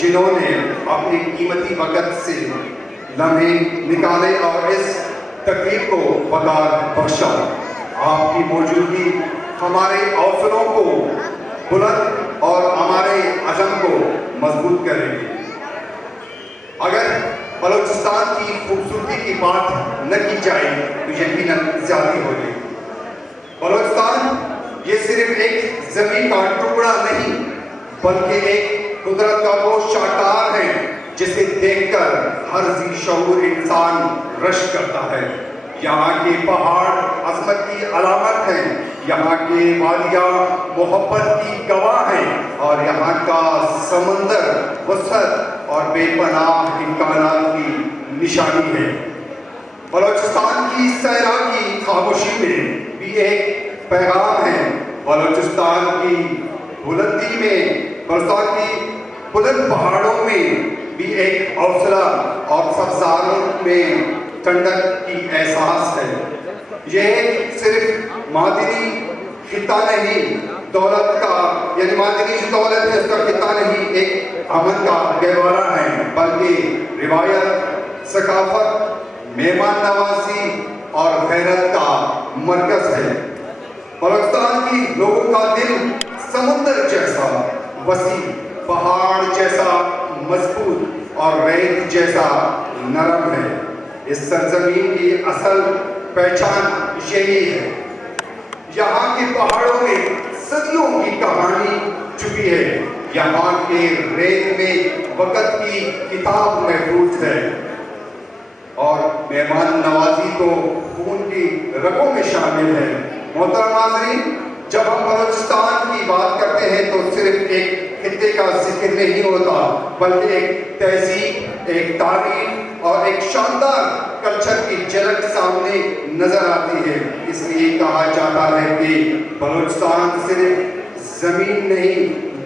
जिन्होंने अपनी कीमती वक़्त से लम्हे निकाले और इस तकरीब को वक़ार बख्शा। आपकी मौजूदगी हमारे हौसलों को बुलंद और हमारे अज़म को मजबूत करेगी। अगर बलूचिस्तान की खूबसूरती की बात न की जाए तो यकीनन ज़्यादती होगी। बलूचिस्तान ये सिर्फ एक ज़मीन का टुकड़ा नहीं बल्कि एक कुदरत का वो शाहकार है जिसे देखकर हर जी शऊर इंसान रश करता है। यहाँ के पहाड़ अज़मत की अलामत हैं, यहाँ के वादियाँ मोहब्बत की गवाह हैं और यहाँ का समंदर वसअत और बेपनाह इम्कानात की निशानी है। बलूचिस्तान की सहरा की खामोशी में भी एक पैगाम है। बलूचिस्तान की बुलंदी में, बलूचिस्तान की बुलंद पहाड़ों में भी एक हौसला और सब्ज़ारों में ठंडक की एहसास है। यह सिर्फ मादनी खिता नहीं, दौलत का यानी मादनी जो दौलत है उसका खिता नहीं, एक अमन का गहवारा है, बल्कि रिवायत, सकाफत, मेहमान नवाजी और गैरत का मरकज़ है। बलूचिस्तान की लोगों का दिल समुद्र जैसा वसी, पहाड़ जैसा मजबूत और रेत जैसा नरम है। इस सरजमीन की असल पहचान यही है। यहाँ के पहाड़ों में सदियों की कहानी छुपी है। यहाँ के रेत में वक़्त की किताब महफूज है और मेहमान नवाजी तो खून की रगों में शामिल है। मोहतरम नाज़रीन, जब हम बलूचिस्तान की बात करते हैं तो सिर्फ एक खित्ते का जिक्र नहीं होता बल्कि एक तहजीब, एक तारीख और एक शानदार कल्चर की झलक सामने नजर आती है। इसलिए कहा जाता है कि बलूचिस्तान सिर्फ जमीन नहीं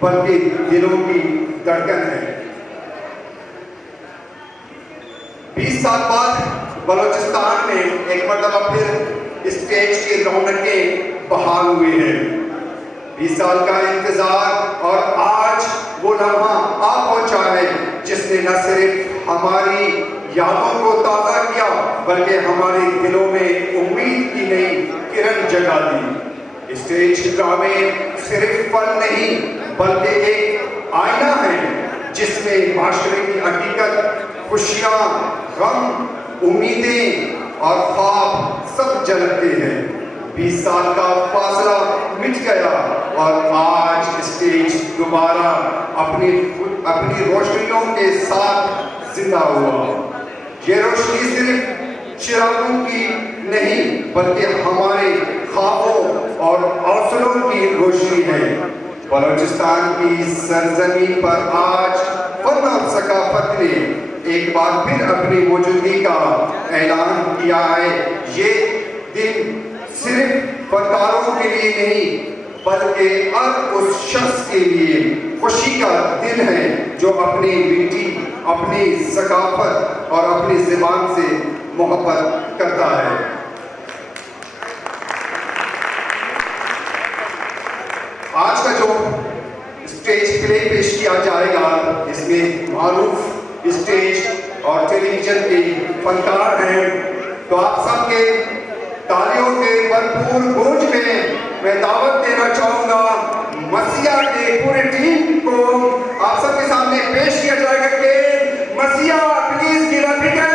बल्कि दिलों की धड़कन है। 20 साल बाद बलूचिस्तान में एक मरतबा फिर स्टेज की रौनकें बहाल हुए हैं। 20 साल का इंतजार और आज वो लम्हा आ पहुंचा है जिसने न सिर्फ हमारी यादों को ताज़ा किया बल्कि हमारे दिलों में उम्मीद की नई किरण जगा दी। स्टेज ड्रामे सिर्फ फन नहीं बल्कि एक आईना है जिसमें माशरे की हकीकत, खुशियाँ, गम, उम्मीदें और ख्वाब सब झलकते हैं। 20 साल का फासला मिट गया और आज स्टेज दोबारा अपनी रोशनियों के साथ जिंदा हुआ। ये रोशनी सिर्फ चिरागों की नहीं बल्कि हमारे ख्वाबों और हौसलों की रोशनी है। बलूचिस्तान की सरजमीन पर आज फन और सकाफत ने एक बार फिर अपनी मौजूदगी का ऐलान किया है। ये दिन सिर्फ फनकारों के लिए नहीं बल्कि हर उस शख्स के लिए खुशी का दिन है जो अपनी मिट्टी, अपनी सकाफत और अपनी ज़बान से मोहब्बत करता है। आज का जो स्टेज प्ले पेश किया जाएगा इसमें मारूफ स्टेज और टेलीविजन के फनकार हैं, तो आप सबके तालियों के भरपूर गूंज में मैं दावत देना चाहूंगा मसीहा के पूरी टीम को। आप सबके सामने पेश किया जाएगा कि मसीहा please give a big hand.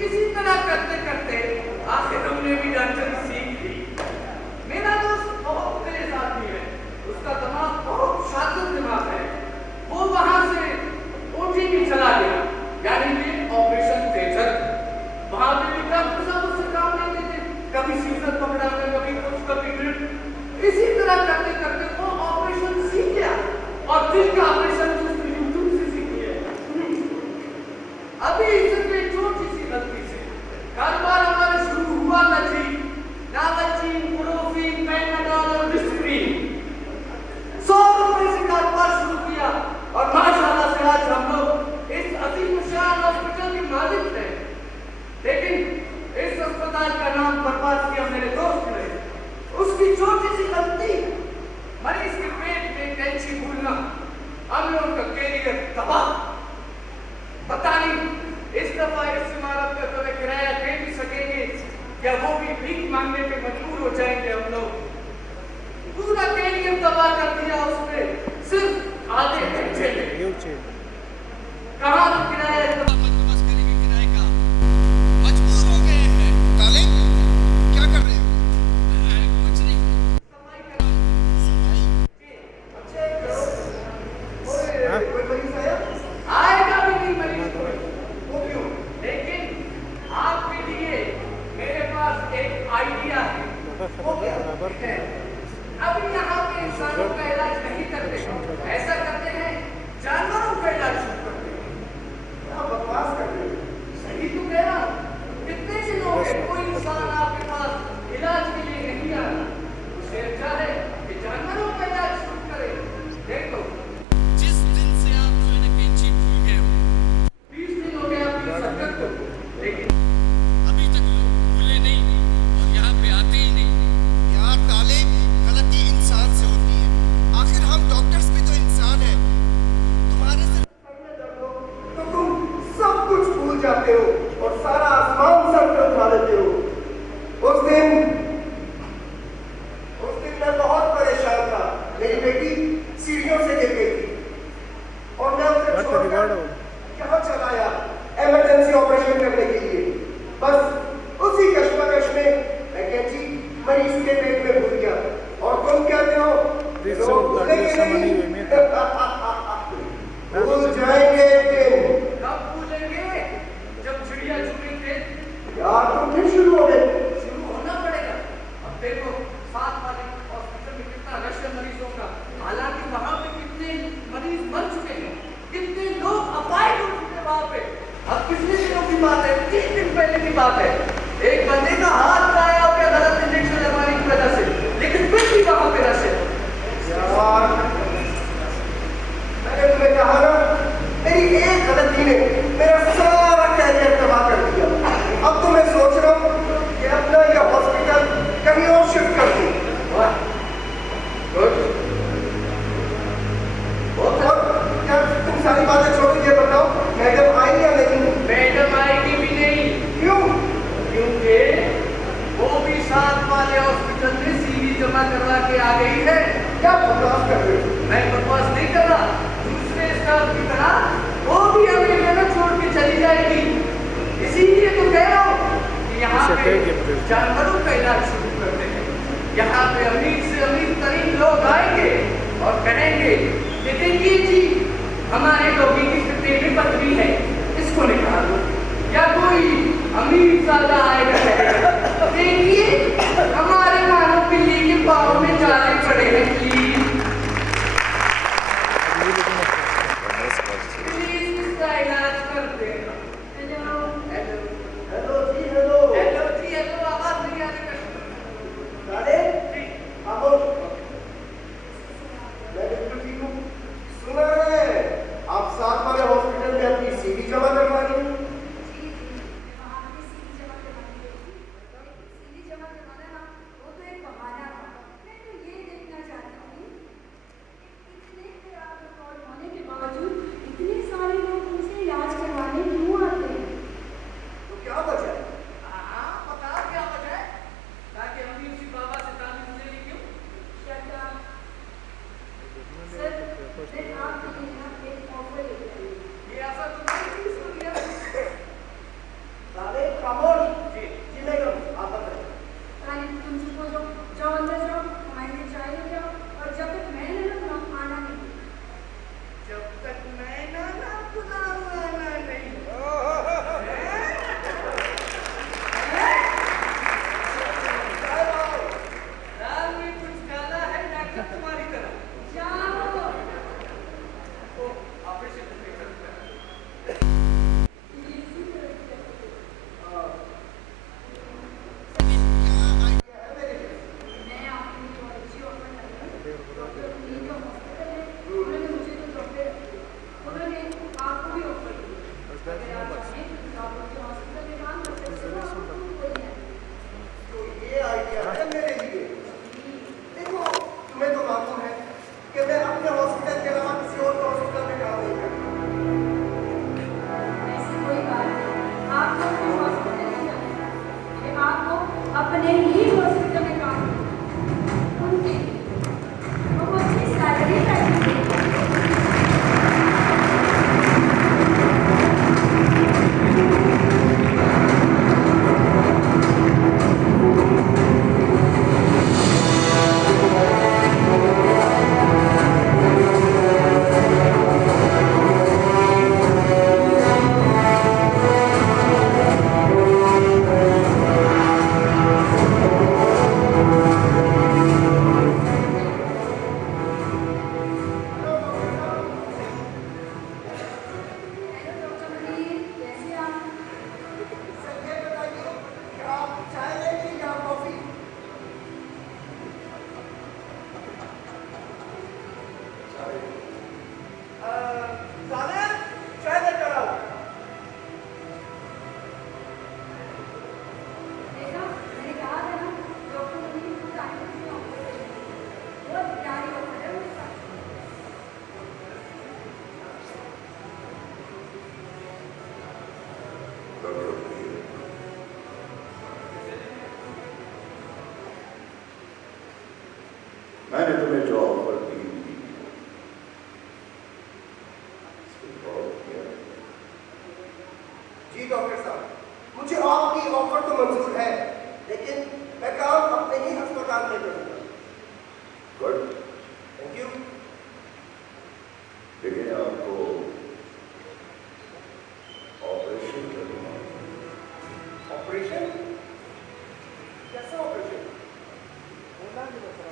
इसी तरह करते करते आखिर हमने भी डॉक्टरी सीख ली। मेरा दोस्त बहुत तेज आदमी है, उसका करते करते वो ऑपरेशन सीख गया और दिल का ऑपरेशन उसने यूट्यूब से सीखी है। अभी सिर्फ एक छोटी सी गलती से कारोबार हमारा शुरू हुआ न जी, नावलचीन, पुरोफिन, पैनाडॉल और डिस्प्रिन 100 रुपए से कारोबार शुरू किया और माशाल्लाह से आज हम लोग इस अजीम शान हॉस्पिटल के मालिक हैं। लेकिन इस अस्पताल का नाम बर्बाद किया मेरे दोस्त ने, उसकी छोटी सी गलती, मरीज के पेट में कैंची भूलना, हम लोग का कैरियर तबाह। पता नहीं इस दफा इस इमारत का तो किराया दे भी सकेंगे या वो भी भीख मांगने पे मजबूर हो जाएंगे। हम लोग पूरा कैरियर तबाह कर दिया उसने सिर्फ आधे घंटे में। कहाँ से किराया बंदोबस्त करेंगे किराए का, मजबूर हो गए हैं। तालिब क्या कर रहे हो? कुछ नहीं, सफाई कर अच्छे करो। कोई मरीज आया? आएगा भी नहीं मरीज कोई। वो क्यों? लेकिन आपके लिए मेरे पास एक आइडिया है। वो क्या? अभी यहाँ पे इंसानों का इलाज नहीं करते, ऐसा करते हैं जानवरों का इलाज शुरू करते हैं। क्या बकवास कर रहे हो? सही तो कह रहा हूँ। कितने दिन हो गए कोई इंसान आपके पास इलाज के लिए नहीं आया। उसे अच्छा है कि जानवरों का इलाज शुरू करे। देखो जिस दिन से आप जो है ना कैंची भूल गए हो, 20 दिन हो गए आपकी शक्कर को, लेकिन अभी तक लोग भूले नहीं और यहाँ पे आते ही नहीं। यार तालिब, गलती इंसान से होती है। आखिर हम डॉक्टर्स भी तो इंसान हैं। तुम्हारे सिर में दर्द हो तो तुम सब कुछ भूल जाते हो और सारा आसमान सर पे उठा लेते हो। उस दिन मैं बहुत परेशान था। मेरी बेटी सीढ़ियों से गिर गई थी और मैं उसे छोड़कर यहाँ चला आया इमरजेंसी ऑपरेशन करने के लिए। बस उसी कश्मकश में मैं कैंची मरीज के पेट में भूल गया। और तुम कहते हो लोग भूलेंगे नहीं। भूल जाएंगे एक दिन। कब भूलेंगे? जब चिड़िया चुनेंगे यार तुम फिर शुरू हो गए। शुरू होना पड़ेगा। अब देखो साथ वाले हॉस्पिटल में कितना रश है मरीजों का, हालांकि वहां पे कितने मरीज मर चुके हैं, कितने लोग अपाहिज हो चुके हैं वहां पे। अब पिछले दिनों की बात है, 3 दिन पहले की बात है, एक बंदे का हाथ गाया हो गया गलत इंजेक्शन लगवाने की वजह से, लेकिन फिर भी वहां पे रश है। यार मैंने तुम्हें कहा ना, मेरी एक गलती ने मेरा सारा कैरियर तबाह कर दिया। अब तो मैं सोच रहा हूँ कि अपना यह हॉस्पिटल कहीं और शिफ्ट कर दूँ। वाह, गुड। और यार तुम सारी बातें छोड़ के ये बताओ, मैडम आई या नहीं? मैडम आएगी भी नहीं। क्यों? क्योंकि वो भी साथ वाले हॉस्पिटल में सीवी जमा करवा के आ गई है। क्या बकवास कर रहे हो? मैं बकवास नहीं कर रहा, दूसरे स्टाफ की तरह वो भी हमें जगह छोड़ के चली जाएगी। इसीलिए तो कह रहा हूँ कि यहाँ पे जानवरों का इलाज शुरू करते हैं। यहाँ पे अमीर से अमीर तरीन लोग आएंगे और कहेंगे कि देखिए जी हमारे डॉगी की कितने में पतली है, इसको निकाल दो। या कोई अमीर ज्यादा आएगा कहेगा देखिए हमारे मानव बिल्ली के पाँव में जाले पड़े हैं, प्लीज इसका इलाज कर दे। हेलो हेलो हेलो जी, हेलो। हेलो जी हेलो, आवाज नहीं आ रही है। अरे जी आप मैं बिल्कुल ठीक हूँ। सुना है आप साथ वाले हॉस्पिटल में अपनी सीवी जमा करवा रही हैं? Thank you. लेकिन आपको ऑपरेशन करना है। ऑपरेशन? कैसा ऑपरेशन?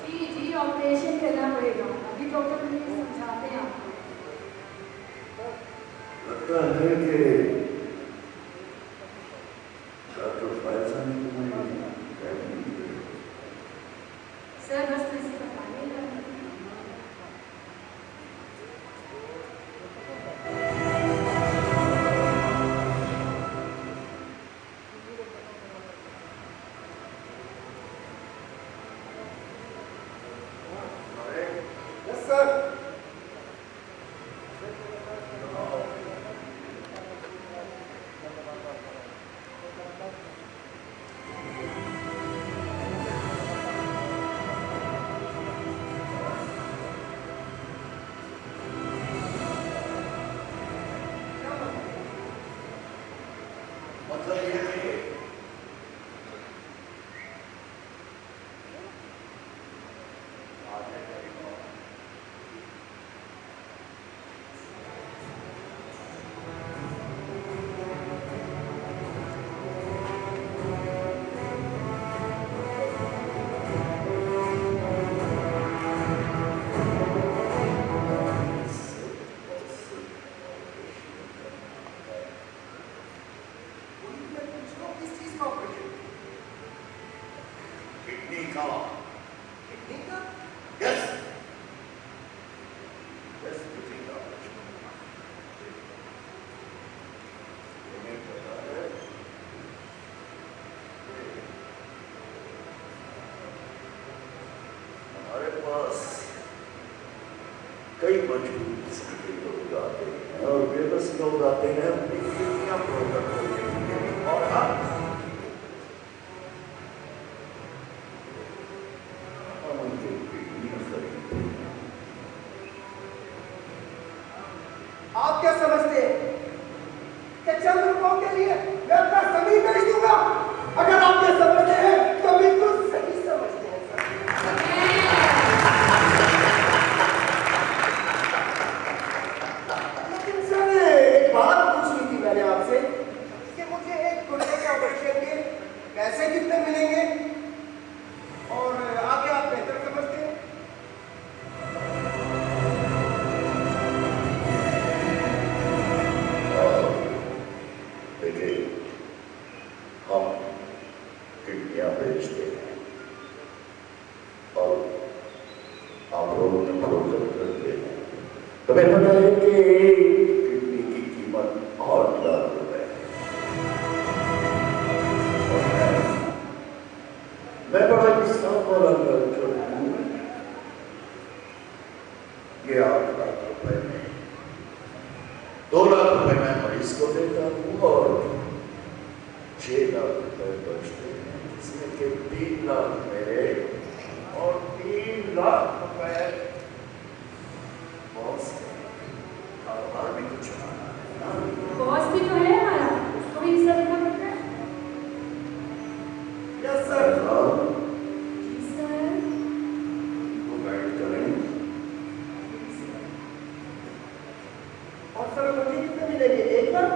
जी जी ऑपरेशन करना पड़ेगा, अभी डॉक्टर मुझे समझाते हैं आपको। लगता है कि डॉक्टर फैजा ने तुम्हें ट्रेनिंग दी। सर बस किसी का पानी यस सर। मतलब ये कि किस चीज का ऑपरेशन? किडनी का किडनी का? यस यस किडनी का तुम्हें पता है हमारे पास कई मजबूत किस्म के लोग आते हैं और बेबस लोग आते हैं अपनी किडनियां प्रोडक्ट करने के लिए और हम उनके किडनियां खरीदते हैं। आप क्या समझते हैं कि चंद रुपयों के लिए मैं अपना जमीन बेच दूंगा? अगर आप ये समझते हैं तो बिल्कुल सही समझते हैं सर। लेकिन सर एक बात पूछनी थी मैंने आपसे कि मुझे एक गुर्दे के ऑपरेशन के पैसे कितने मिलेंगे और आगे आप बेहतर समझते हैं। देखिए हम किडनियां बेचते हैं और आप लोगों में प्रोडक्ट करते हैं। तो मैं पता है कि किडनी की कीमत 8 लाख रुपए है और मैं बड़ा इंसाफ वाला डॉक्टर हूँ। ये 8 लाख रुपए में 2 लाख रुपए मैं मरीज को देता हूँ और 6 लाख रुपए बचते हैं, जिसमें के 3 लाख मेरे और 3 लाख रुपए बॉस के कारोबार में कुछ चलाना है ना। बॉस भी तो है हमारा, उसको भी हिस्सा देना पड़ता है। Yes sir. जी सर। वो गाइड करें और सर मुझे कितने मिलेंगे? 1 लाख?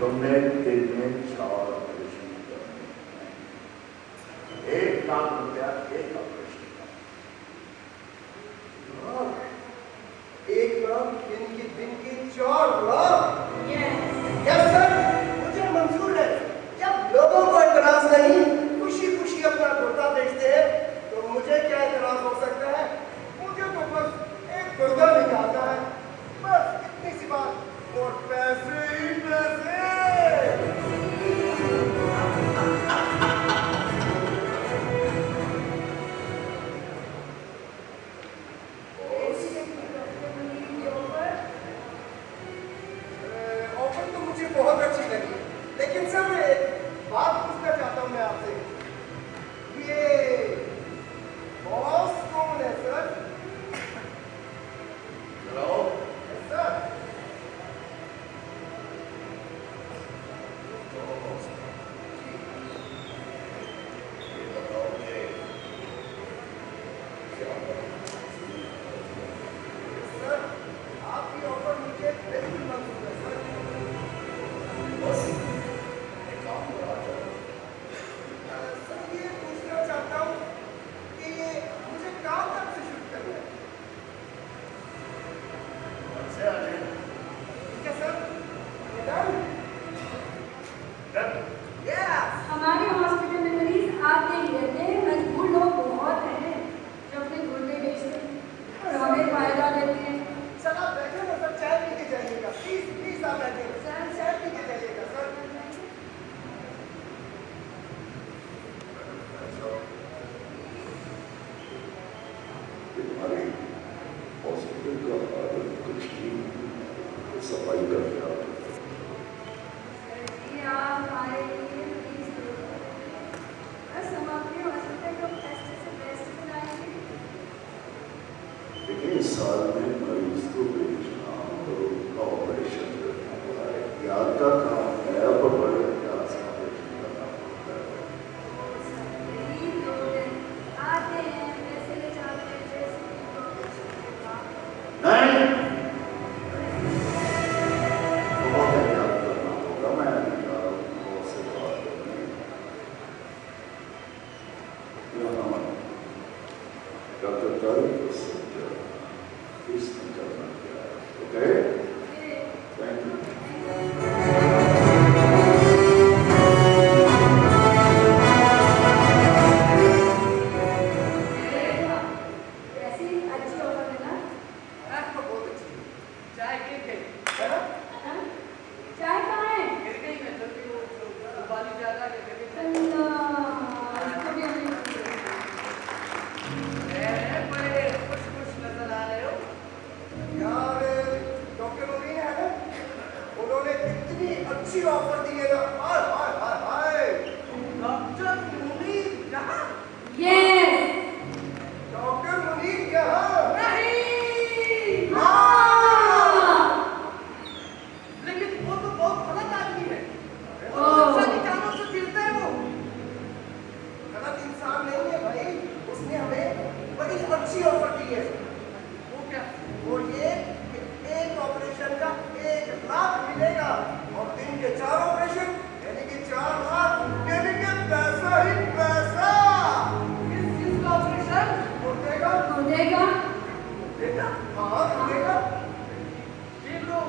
तुमने दिन में इतने साल में मरीज को बेचना और ऑपरेशन करना याद का काम है। अब बड़े प्यास ऑपरेशन करना पड़ता है। नहीं, बहुत एहतियात करना होगा। मैं नहीं जा रहा हूँ बहुत से बात करने। यहाँ डॉक्टर तारिक को समझा इसने करना क्या है। Okay, thank you. आपको बहुत अच्छी चाय गिर गई है ना? चाय कहाँ है? गिर गई मैं जल्दी वो उबाली ज्यादा गिर गई इसको भी हमने बड़े खुश खुश नजर आ रहे हो यार डॉक्टर मुनीर है ना, उन्होंने इतनी अच्छी ऑफर दी है ना। हाय हाय हाय हाय, डॉक्टर मुनीर यहाँ यस डॉक्टर मुनीर यहाँ। नहीं हाँ लेकिन वो तो बहुत गलत आदमी है वो ओह। इंसानी जानों से चिढ़ते हैं वो गलत इंसान नहीं है भाई, उसने हमें बड़ी अच्छी ऑफर दी है। वो क्या वो ये कि एक ऑपरेशन का 1 लाख मिलेगा और दिन के 4 ऑपरेशन यानी कि 4 लाख, यानी कि पैसा ही पैसा। किस चीज का ऑपरेशन मुर्दे का, खुदेगा देखा? हाँ मुर्दे का। ये लो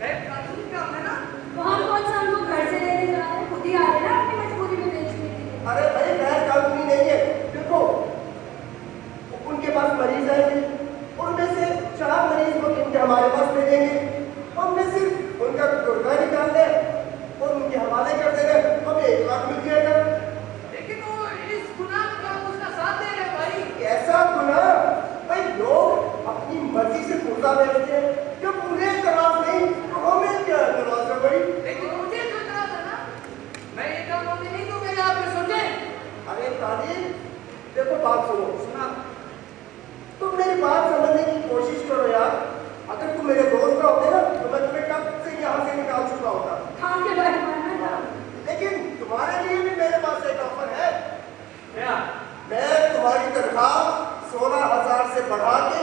गैर कानूनी काम है ना वहाँ कौन सा हमको घर से लेने जा रहे हैं? खुद ही आ रहे हैं ना अपनी मजबूरी में बेचने के लिए। अरे भाई गैर कानूनी नहीं है। देखो उनके पास मरीज आए थे, उनमें से 4 मरीज को इनके हमारे पास भेजेंगे। हमने सिर्फ उनका गुर्दा निकाल लिया और उनके हवाले कर देंगे, हमें 1 लाख मिल जाएगा। लेकिन वो इस गुनाह में काम उसका साथ दे रहे हैं भाई ऐसा गुनाह भाई, लोग अपनी मर्जी से गुर्दा बेचते हैं, जब उन्हें तलाश नहीं तो हमें क्या तलाश है भाई। लेकिन मुझे जो इतराज है ना मैं ये काम होने नहीं दूंगा ये आपने सोचे अरे तालीम, देखो बात सुनो। सुना तुम मेरी बात समझने की कोशिश करो यार। अगर तुम मेरे दोस्त ना होते ना तो मैं तुम्हें कब से यहाँ से निकाल चुका होता। खा के बैठ मारना था। लेकिन तुम्हारे लिए भी मेरे पास एक ऑफर है। क्या मैं तुम्हारी तनख्वाह 16,000 से बढ़ा के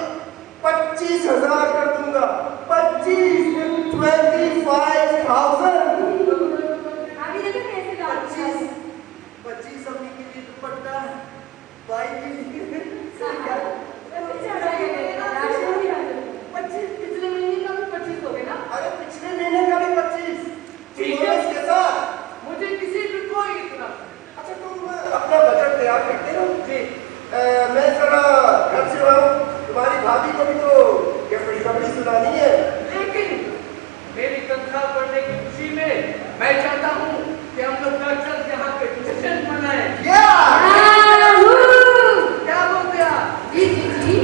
25,000 कर दूंगा। 25,000। अभी देखो कैसे गाल 25 अपनी के लिए दुपट्टा, भाई के लिए पिछले महीने का भी 25 हो गए ना अरे पिछले महीने का भी 25 ठीक है। बोनस के साथ। मुझे किसी भी कोई इतना अच्छा तुम अपना बजट तैयार करते हो जी मैं जरा घर से आऊँ, तुम्हारी भाभी को भी तो ये खुशखबरी सुनानी है। लेकिन मेरी तनख्वाह बढ़ने की खुशी में मैं चाहता हूँ कि हम लोग डॉक्टर यहाँ पे जश्न मनाएं क्या बोलते हैं आप जी जी जी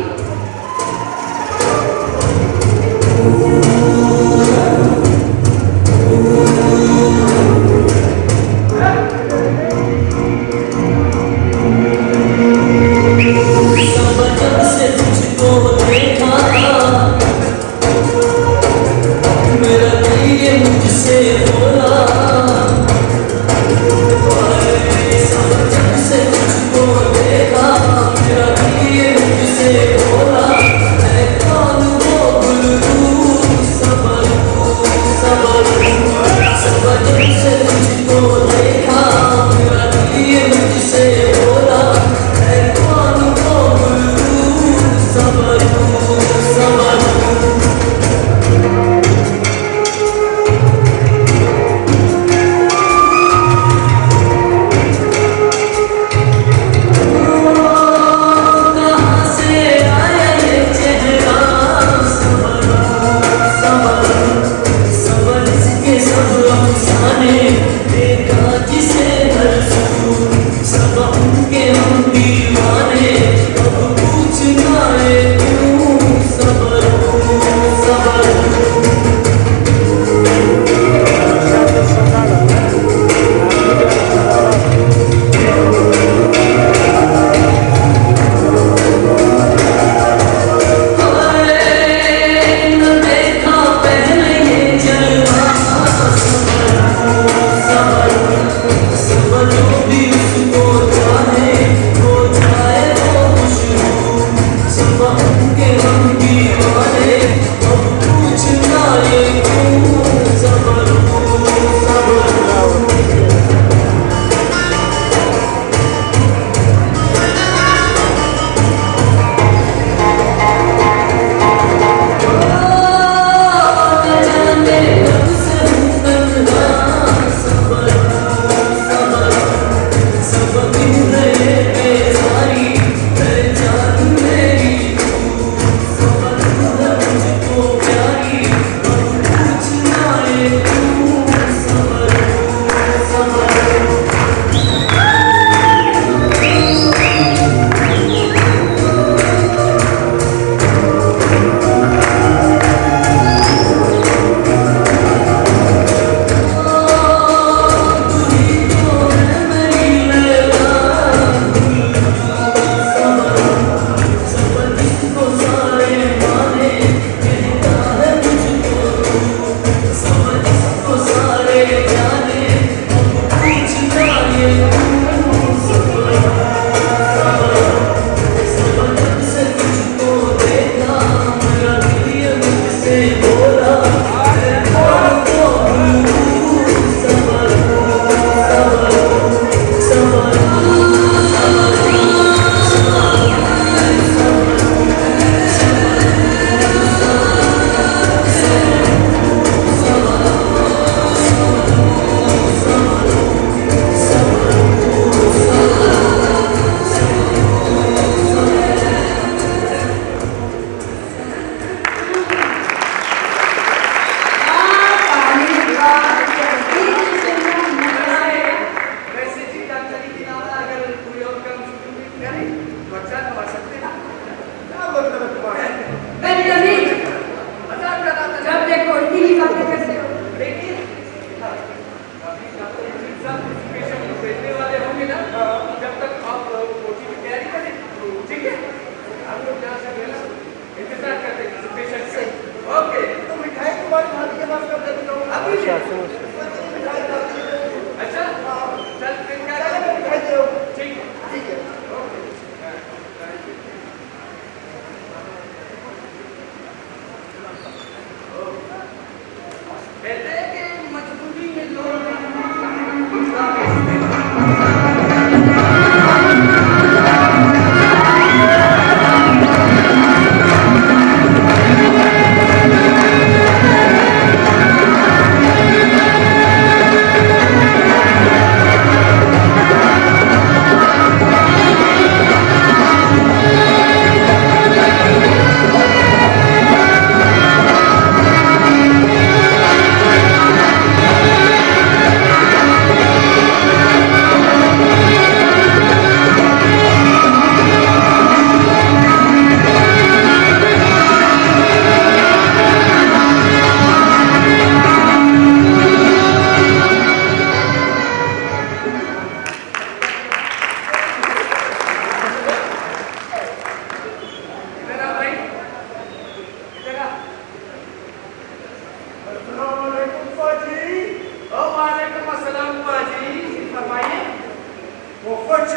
कुछ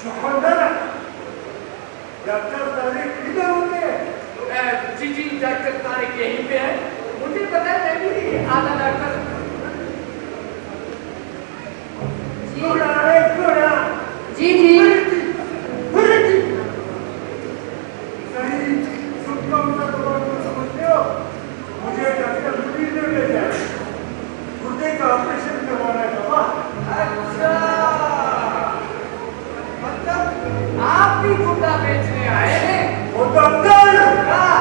चुकंदर डॉक्टर तारिक किधर होते हैं? जी जी डॉक्टर तारिक यहीं पे है। मुझे पता है, मैं भी आधा डॉक्टर। घोड़ा है घोड़ा। जी जी सही सुनकर समझते हो? मुझे डॉक्टर मुनीर ने भेजा है। गुर्दे का ऑपरेशन करवाना है बाबा। अच्छा, मतलब आप भी गुर्दा बेचने आए हैं? वो डॉक्टर हाँ।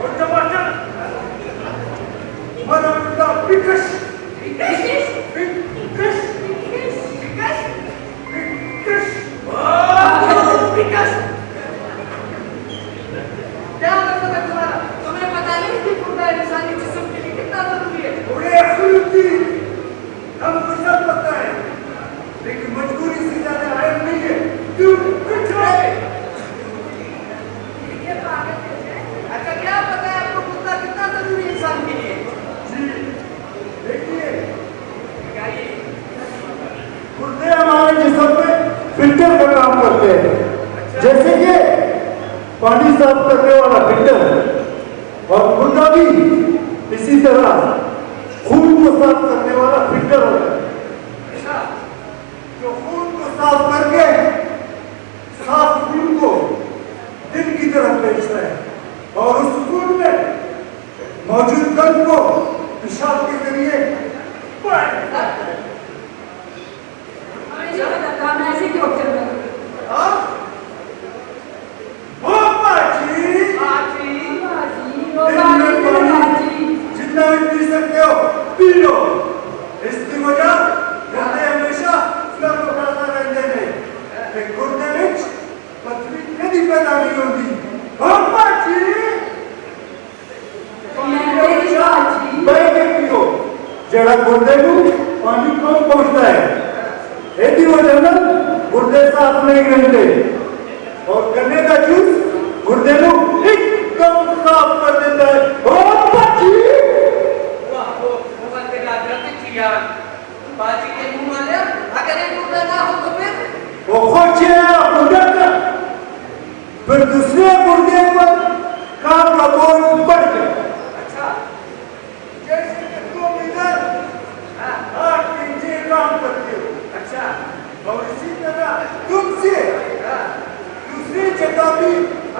और टमाटर मरा मुर्दा पिकस विकास? पिकस विकास? पिकस ओह, विकास। क्या मतलब है तुम्हारा? तुम्हें पता नहीं कि गुर्दा इंसानी जिस्म के लिए कितना जरूरी है? उड़े अखलूती हमको सब पता है, लेकिन मजबूरी से ज्यादा अहम नहीं है। तू कुछ ये पागल है। अच्छा, क्या पता है आपको गुर्दा कितना जरूरी है इंसान के लिए? जी देखिए, बताइए। गुर्दे हमारे जिस्म में फिल्टर का काम करते हैं, जैसे कि पानी साफ करने वाला फिल्टर, और गुर्दा भी इसी तरह खून को साफ करने वाला फिल्टर होता है, अच्छा, जो खून को साफ करके साफ खून को दिल की तरफ भेजता है, और उस खून में मौजूद गंद को पेशाब के जरिए बाहर निकालता है। मुझे नहीं पता था, मैं ऐसे क्यों कर रहा हूँ? हाँ? ओ बाजी, आजी, बाजी, दिन ओ में बाजी, पानी बाजी। जितना भी पी सकते हो पी लो। इसकी वजह गुर्दे हमेशा स्तर उठाता रहते हैं कि गुर्दे में पथरी कभी पैदा नहीं होती। ओ बाजी, मैं तेरी बाजी। बैठ के पियो, जरा गुर्दे को पानी कम पहुंचता है, यदि वजह ना गुर्दे साफ नहीं रहते, और गन्ने का जूस गुर्दे को एकदम साफ कर देता है। ओ बाजी, वाह, वो बंदे का अदरक किया। बाजी के मुंह वाले, अगर ये गुर्दा ना हो तो फिर? वो खोजे गुर्दे का, फिर दूसरे गुर्दे पर काम का बोझ बढ़ गया। अच्छा, जैसे कि तुम इधर हाँ, 8 घंटे काम करते हो, अच्छा, और इसी तरह तुमसे हाँ, दूसरी जगह भी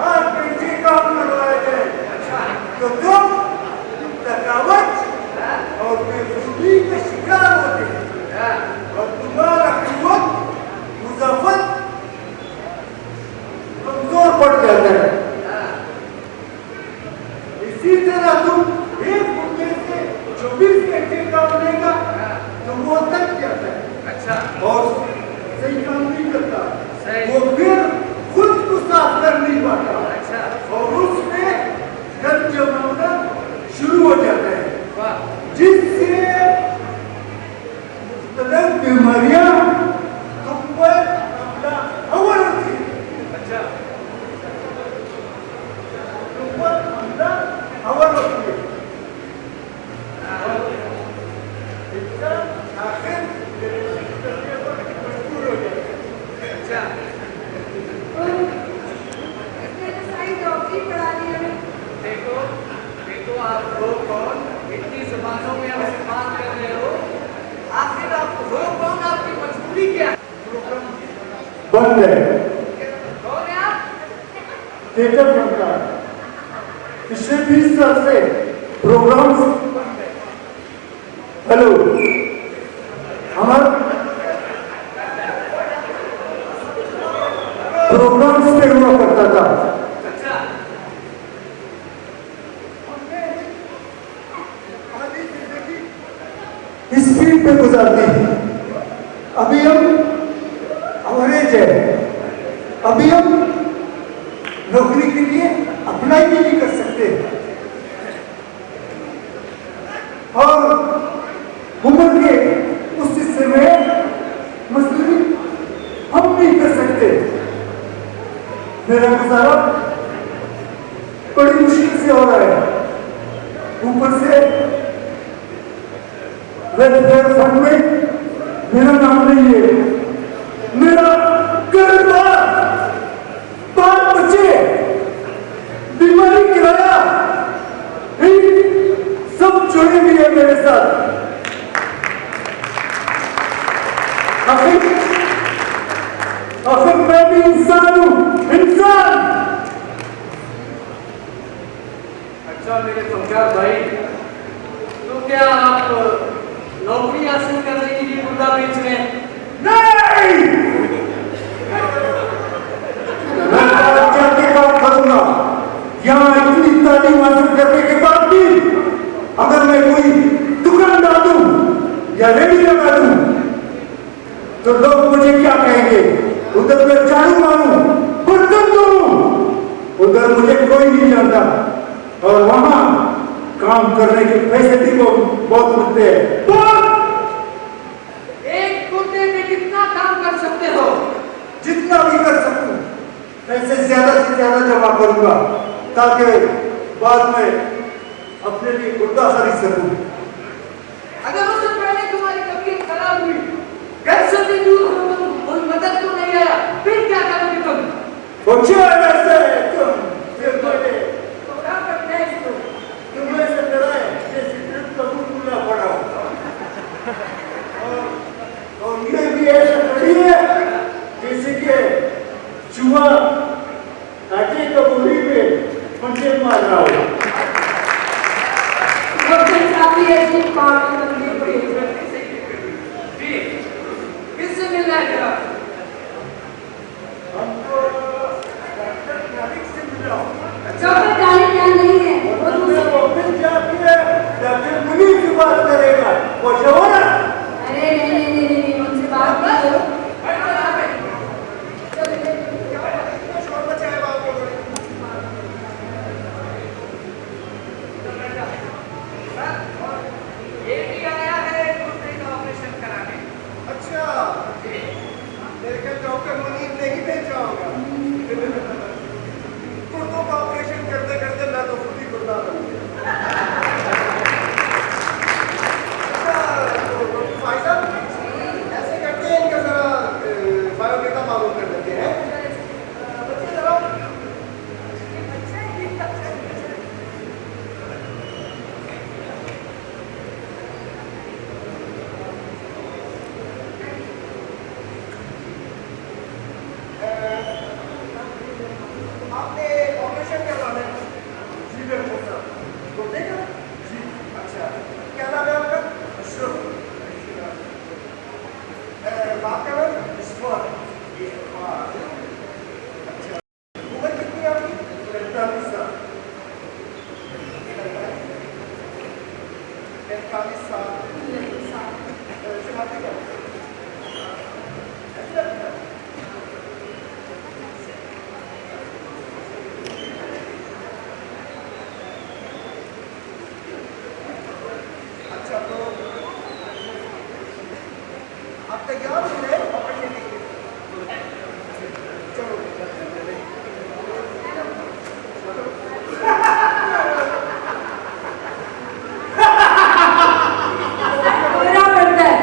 8 घंटे काम करवाया जाए, अच्छा, तो तुम थकावट हाँ, और बेफिक्री के शिकार होते हैं, हाँ, और तुम्हारा कुव्वत मुज़ाफ़त कमजोर पड़ जाता है। हाँ, इसी तरह तुम एक घंटे से 24 घंटे काम लेगा तो वो थक जाता है अच्छा, और सही काम नहीं करता, सही। वो फिर खुद को साफ कर नहीं पाता, अच्छा, और उसमें गंद जमा होना शुरू हो जाता है, वाह, जिससे मुख्तलिफ बीमारियां तुम पर हमला अवर होती है, अच्छा, तुम पर हमला अवर होती है। इसका आखिर करने पर मजबूर हो जाता है। अच्छा, इसने तो सारी डॉक्टरी पढ़ा ली है। देखो, देखो, आप हो कौन? इतनी जुबानों में आप इस्तेमाल कर रहे हो। आखिर आप हो कौन? आपकी मजबूरी क्या है? बंद है, कौन है आप? थिएटर बनता है। पिछले 20 साल से प्रोग्राम, हेलो, हमारा प्रोग्राम्स पे हुआ करता था। अच्छा, इस फील्ड पे गुजारती थी। अभी हम अवरेज है, अभी हम नौकरी के लिए अप्लाई भी नहीं कर सकते, और उम्र के उस हिस्से में मजदूरी हम नहीं कर सकते। मेरा गुजारा बड़ी मुश्किल से हो रहा है, ऊपर से वेलफेयर फंड में मेरा नाम नहीं है, आखिर मैं भी इंसान हूँ, इंसान। अच्छा मेरे समझदार भाई, तो क्या आप नौकरी हासिल करने के लिए मुर्गा बेच रहे हैं? नहीं, मैं क्या के काम करूंगा? यहाँ इतनी तालीम हासिल करने के बाद भी अगर मैं कोई दुकान डाल दूं या रेडी लगा दूं तो लोग मुझे क्या कहेंगे? उधर मैं झाड़ू मारूं, बर्तन धोऊं, उधर मुझे कोई नहीं जानता और वहां काम करने के पैसे भी बहुत मिलते हैं। एक कुत्ते में कितना काम कर सकते हो? जितना भी कर सकूं, पैसे ज्यादा से ज्यादा जमा करूंगा ताकि बाद में अपने लिए कुत्ता खरीद सकूं। अगर उससे पहले तुम्हारी तबीयत खराब हुई, घर से भी दूर हो, कोई मदद को नहीं आया, फिर क्या करोगे तुम? पूछो ऐसे तुम फिर बोले तो क्या करते हैं इसको? तुम्हें से डराए जैसे ट्रिप कबूल पूरा पड़ा और ये भी ऐसा खड़ी है जैसे कि चूहा आटे कबूली पे पंजे मार रहा हो। किससे मिलना है जरा? हमको डॉक्टर नाविक से मिला। अच्छा नहीं है और तुमने ऑफिस जाके डॉक्टर मुनीर की बात करेगा, वो शोरा। अरे नहीं उनसे बात करो। शोर मचाए बाप को। ये भी आया है कुत्ते का ऑपरेशन कराने। अच्छा, मेरे ख्याल डॉक्टर मुनीर ने ही भेजा होगा। कुर्तों का ऑपरेशन करते करते मैं तो खुद ही कुर्ता बन गया। अच्छा, तो भाई साहब ऐसे करते हैं, इनका जरा बायोडेटा मालूम कर लेते हैं। बच्चे जरा आपने ऑपरेशन करवाना है? जी डॉक्टर साहब। कुर्ते का? जी। अच्छा, क्या नाम है आपका? अशरफ। बाप का नाम? इस्फार। अच्छा, उम्र कितनी है आपकी? 45 साल। 45 साल। शनाख्ती कार्ड? अच्छा, तो आप तैयार हो गए ऑपरेशन के लिए? चलो बुरा पड़ता है।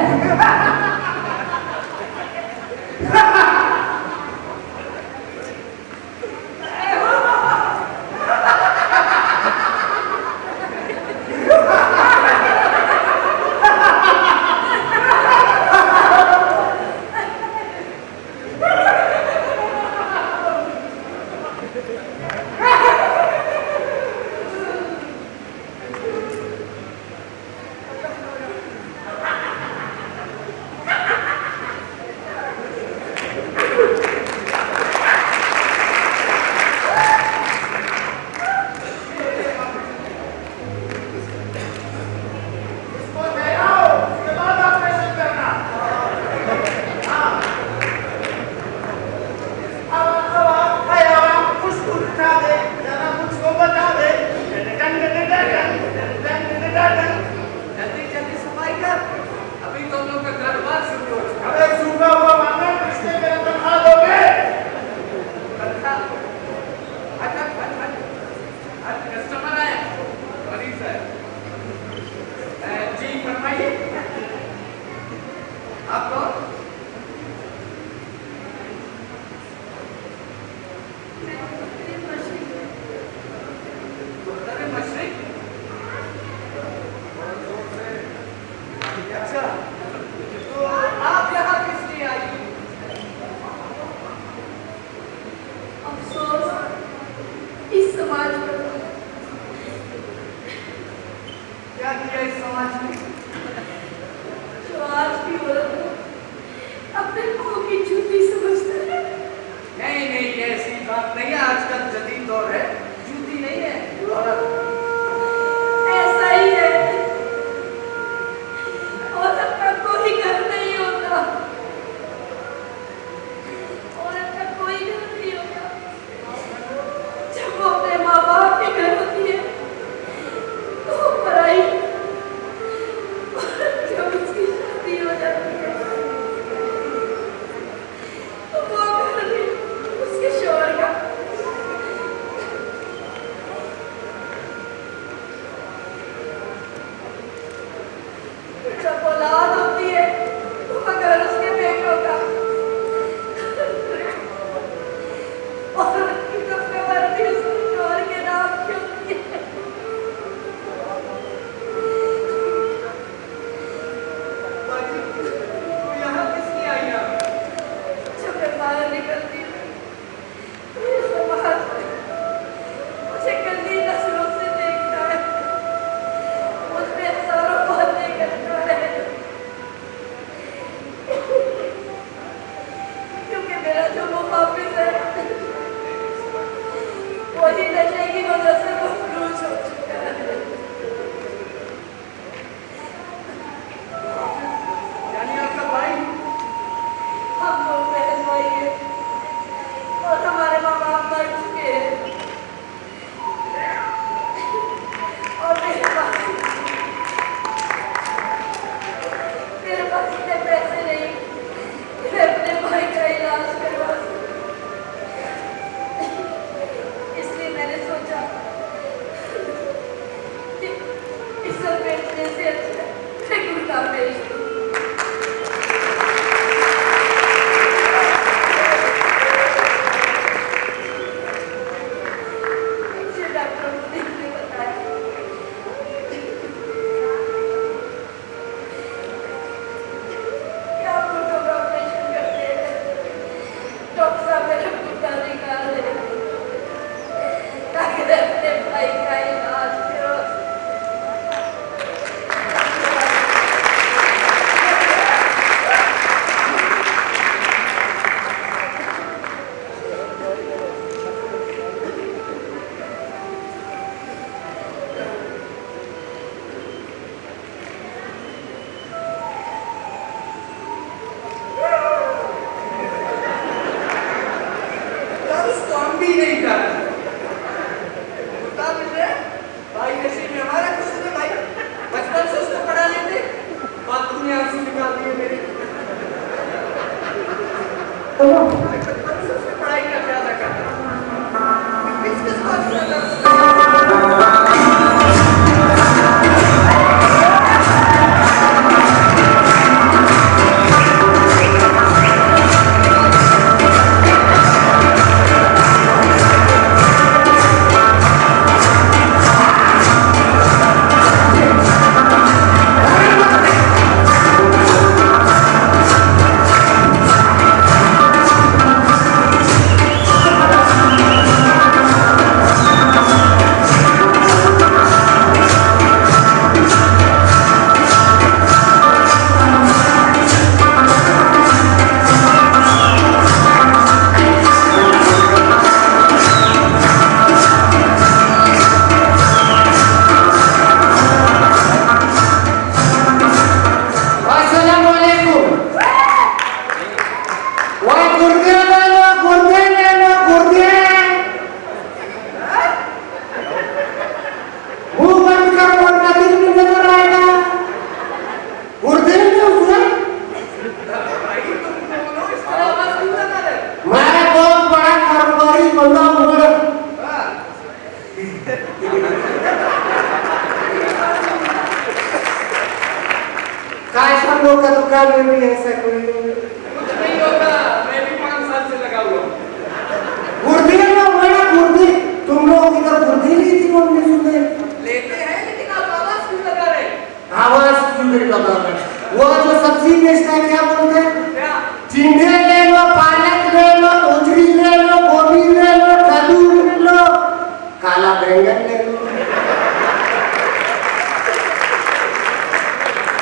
अच्छा, तो आप यहाँ किस लिए जो मुहाफिज है वही नशे की वजह से मफलूज हो चुका है। यानी आपका भाई हम लोग बहन भाई हैं और हमारे माँ बाप मर चुके हैं और मेरे पास इतने पैसे नहीं कि मैं अपने भाई का इलाज करवा सकूं। इसलिए मैंने सोचा कि इस सब बेचने से अच्छा मैं गुर्दा बेच दूं। मुझे डॉक्टर मुनीर ने बताया कि आप गुर्दों का ऑपरेशन करते हैं। डॉक्टर साहब मेरा गुर्दा निकाल दे ताकि मैं अपने भाई का इलाज करवा यार उसको हम भी नहीं कर बता मुझे भाई नशे में हमारा कसूर है भाई। बचपन से उसको पढ़ा लेते बात तूने आंसू निकाल दिए मेरे। बचपन से उसकी पढ़ाई का ख्याल रखा किस बात में लोग का दुकान में भी ऐसा कोई कुछ नहीं होगा। मैं भी 5 साल से लगा हुआ हूँ। गुर्दे ना बड़ा गुर्दे तुम लोग इधर गुर्दे नहीं थी हमने सुने लेते हैं लेकिन आप आवाज क्यों लगा रहे हैं? आवाज क्यों नहीं लगा रहे वो जो सब्जी बेचता है क्या बोलते हैं क्या टिंडे ले लो पालक ले लो उजरी ले लो गोभी ले लो कद्दू ले लो काला बैंगन ले लो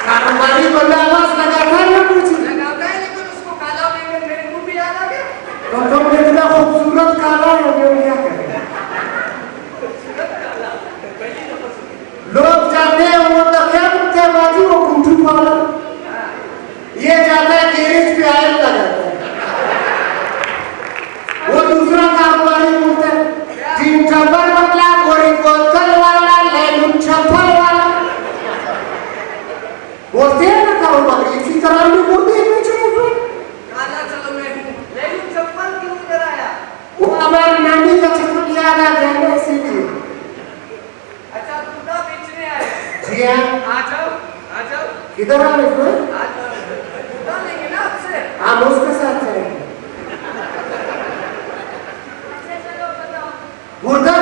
कारोबारी बंदा आवाज लगाता है ना कुछ लगाता है लेकिन उसको काला बैंगन मेरे मुंह में याद आ गया। तो तुम इतना खूबसूरत काला है हम क्या करें लोग जाते हैं वो तो क्या बोलते हैं बाजी वो कुंठू पार्लर ये जाता है गैरेज पे आयल लगाता है वो दूसरा कारोबारी बोलता है तीन चप्पल वाला गोरी बोतल वाला लेलू चप्पल वाला बोलते हैं ना कारोबारी इसी तरह में बोलते हैं काला चलो मैं हूँ लेकिन चप्पल क्यों इधर आया? वो हमारी नानी का चप्पल याद आ गया ना इसीलिए अच्छा कुर्ता बेचने आए। जी हाँ आ जाओ आ जाओ किधर आ रहे हो आ जाओ कुर्ता लेंगे ना आपसे। हम उसके साथ चलेंगे अच्छा चलो बताओ गुर्दा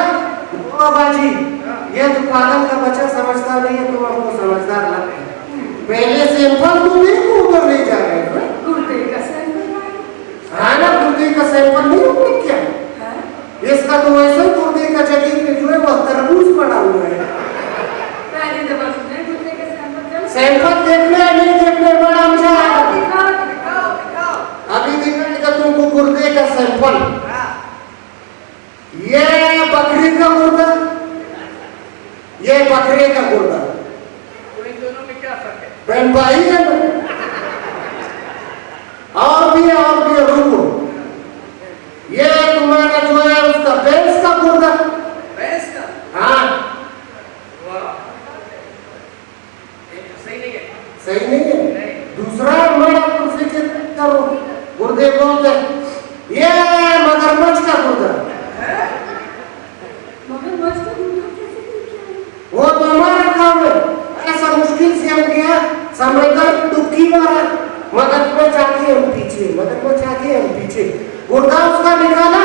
ओ बाजी ये तो पागल का बच्चा समझता नहीं है तुम हमको समझदार लगते हैं पहले सैंपल तुम नहीं ऊपर ले जा रहे हो गुर्दे का सैंपल हाँ ना गुर्दे का सैंपल नहीं होगा क्या है इसका तो वैसे गुर्दे का जगह पे जो है वो तरबूज पड़ा हुआ है पहली दफा सुने गुर्दे के सैंपल सैंपल देखने नहीं देखने बड़ा मजा आएगा दिखाओ दिखाओ हम पीछे, मगरमच्छ आगे हम पीछे। गुर्दा उसका निकाला,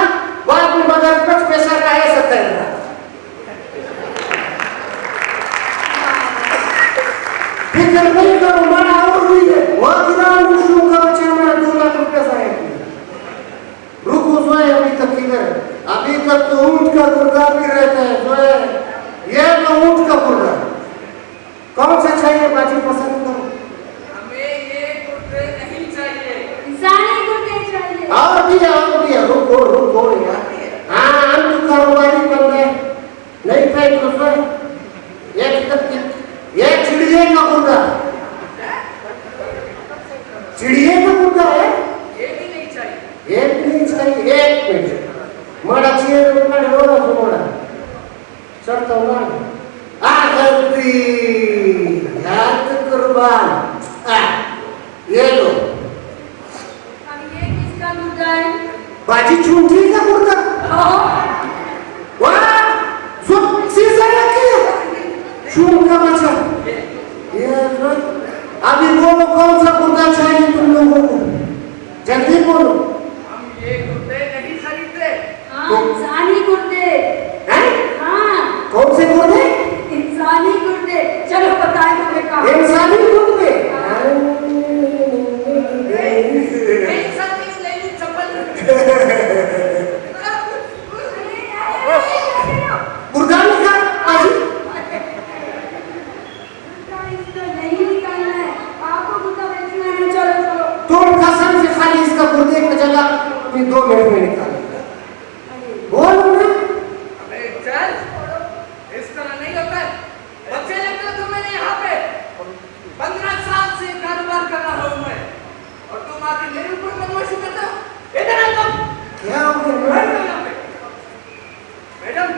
बाद में मगरमच्छ पैसा का ऐसा कर रहा। फिक्र नहीं करो, मारा और भी है। वहाँ गिरा मुश्किल का बच्चा हमारा 2 लाख रुपया जाया किया। रुको जोए, अभी तक किधर है? अभी तक तो ऊँट का गुर्दा भी रहता है जोए। ये तो ऊँट का गुर्दा। कौन सा चाहिए बाजी, पसंद करो। हमें ये गुर्दे नहीं चाहिए, इंसानी गुर्दे चाहिए। और भी है, रुको यार। हाँ, हम तो कारोबारी बंदे, नहीं पैक रुपए। ये चिड़िया का गुर्दा, चिड़िया का गुर्दा है। ये भी नहीं चाहिए। एक नहीं चाहिए, 1 मिनट। मरा चाहिए तो मरा डोरा सुनोड़ा। चढ़ता हूँ ना। गलती, याद कुर्बान। ये लो। अब ये किसका गुर्दा है? बाजी चूंठी का गुर्दा। वाह, सीजन रखिए। चून का बच्चा। अभी बोलो कौन सा गुर्दा चाहिए तुम लोगों को, जल्दी बोलो। हम ये गुर्दे नहीं खरीदते। हाँ, इंसानी गुर्दे। हैं? हाँ, कौन से गुर्दे? इंसानी गुर्दे। चलो बताए तुम्हें कहाँ। इंसानी गुर्दे। नहीं सब नहीं, नहीं चप्पल। गुर्दा निकाल बाजी। इसका नहीं निकालना है, आपको गुर्दा बेचना है। चलो तुम कसम से खाली इसका गुर्दे की जगह तुम 2 मिनट में निकालो। बोलो ना। अबे चल, इस तरह नहीं होता है। बच्चे लेते हो तुम मैंने यहाँ पे 15 साल से कारोबार कर रहा हूँ मैं, और तुम आके मेरे ऊपर बदमाशी करते हो। इधर आ तुम। क्या हो गया? बैठ जाओ यहाँ पे। मैडम,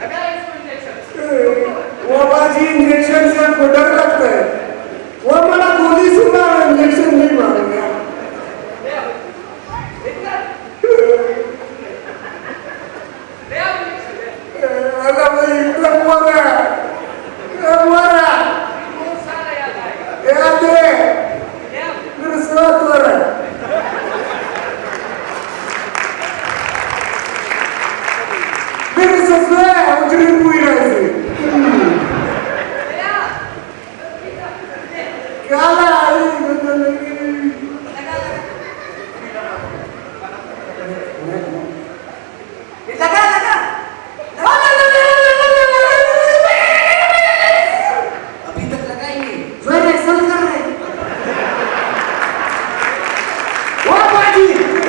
लगाए इसको इंजेक्शन। वो बाजी इंजेक्शन से आपको डर लगता है। वो बड़ा गोली से मारा, इंजेक्शन नहीं मारेंगे। ले आओ। इधर। ले आओ इंजेक्शन ले। अरे भाई इतना मरा, बहुत सारा याद आएगा। याद है ले आओ। मेरे साथ हो रहा है। मेरे ससुर उजड़ी हुई रही थी। ले आओ। क्या लाई? अभी तक लगा ही नहीं। जोर एक्शन कर रहे हैं। वो बाजी,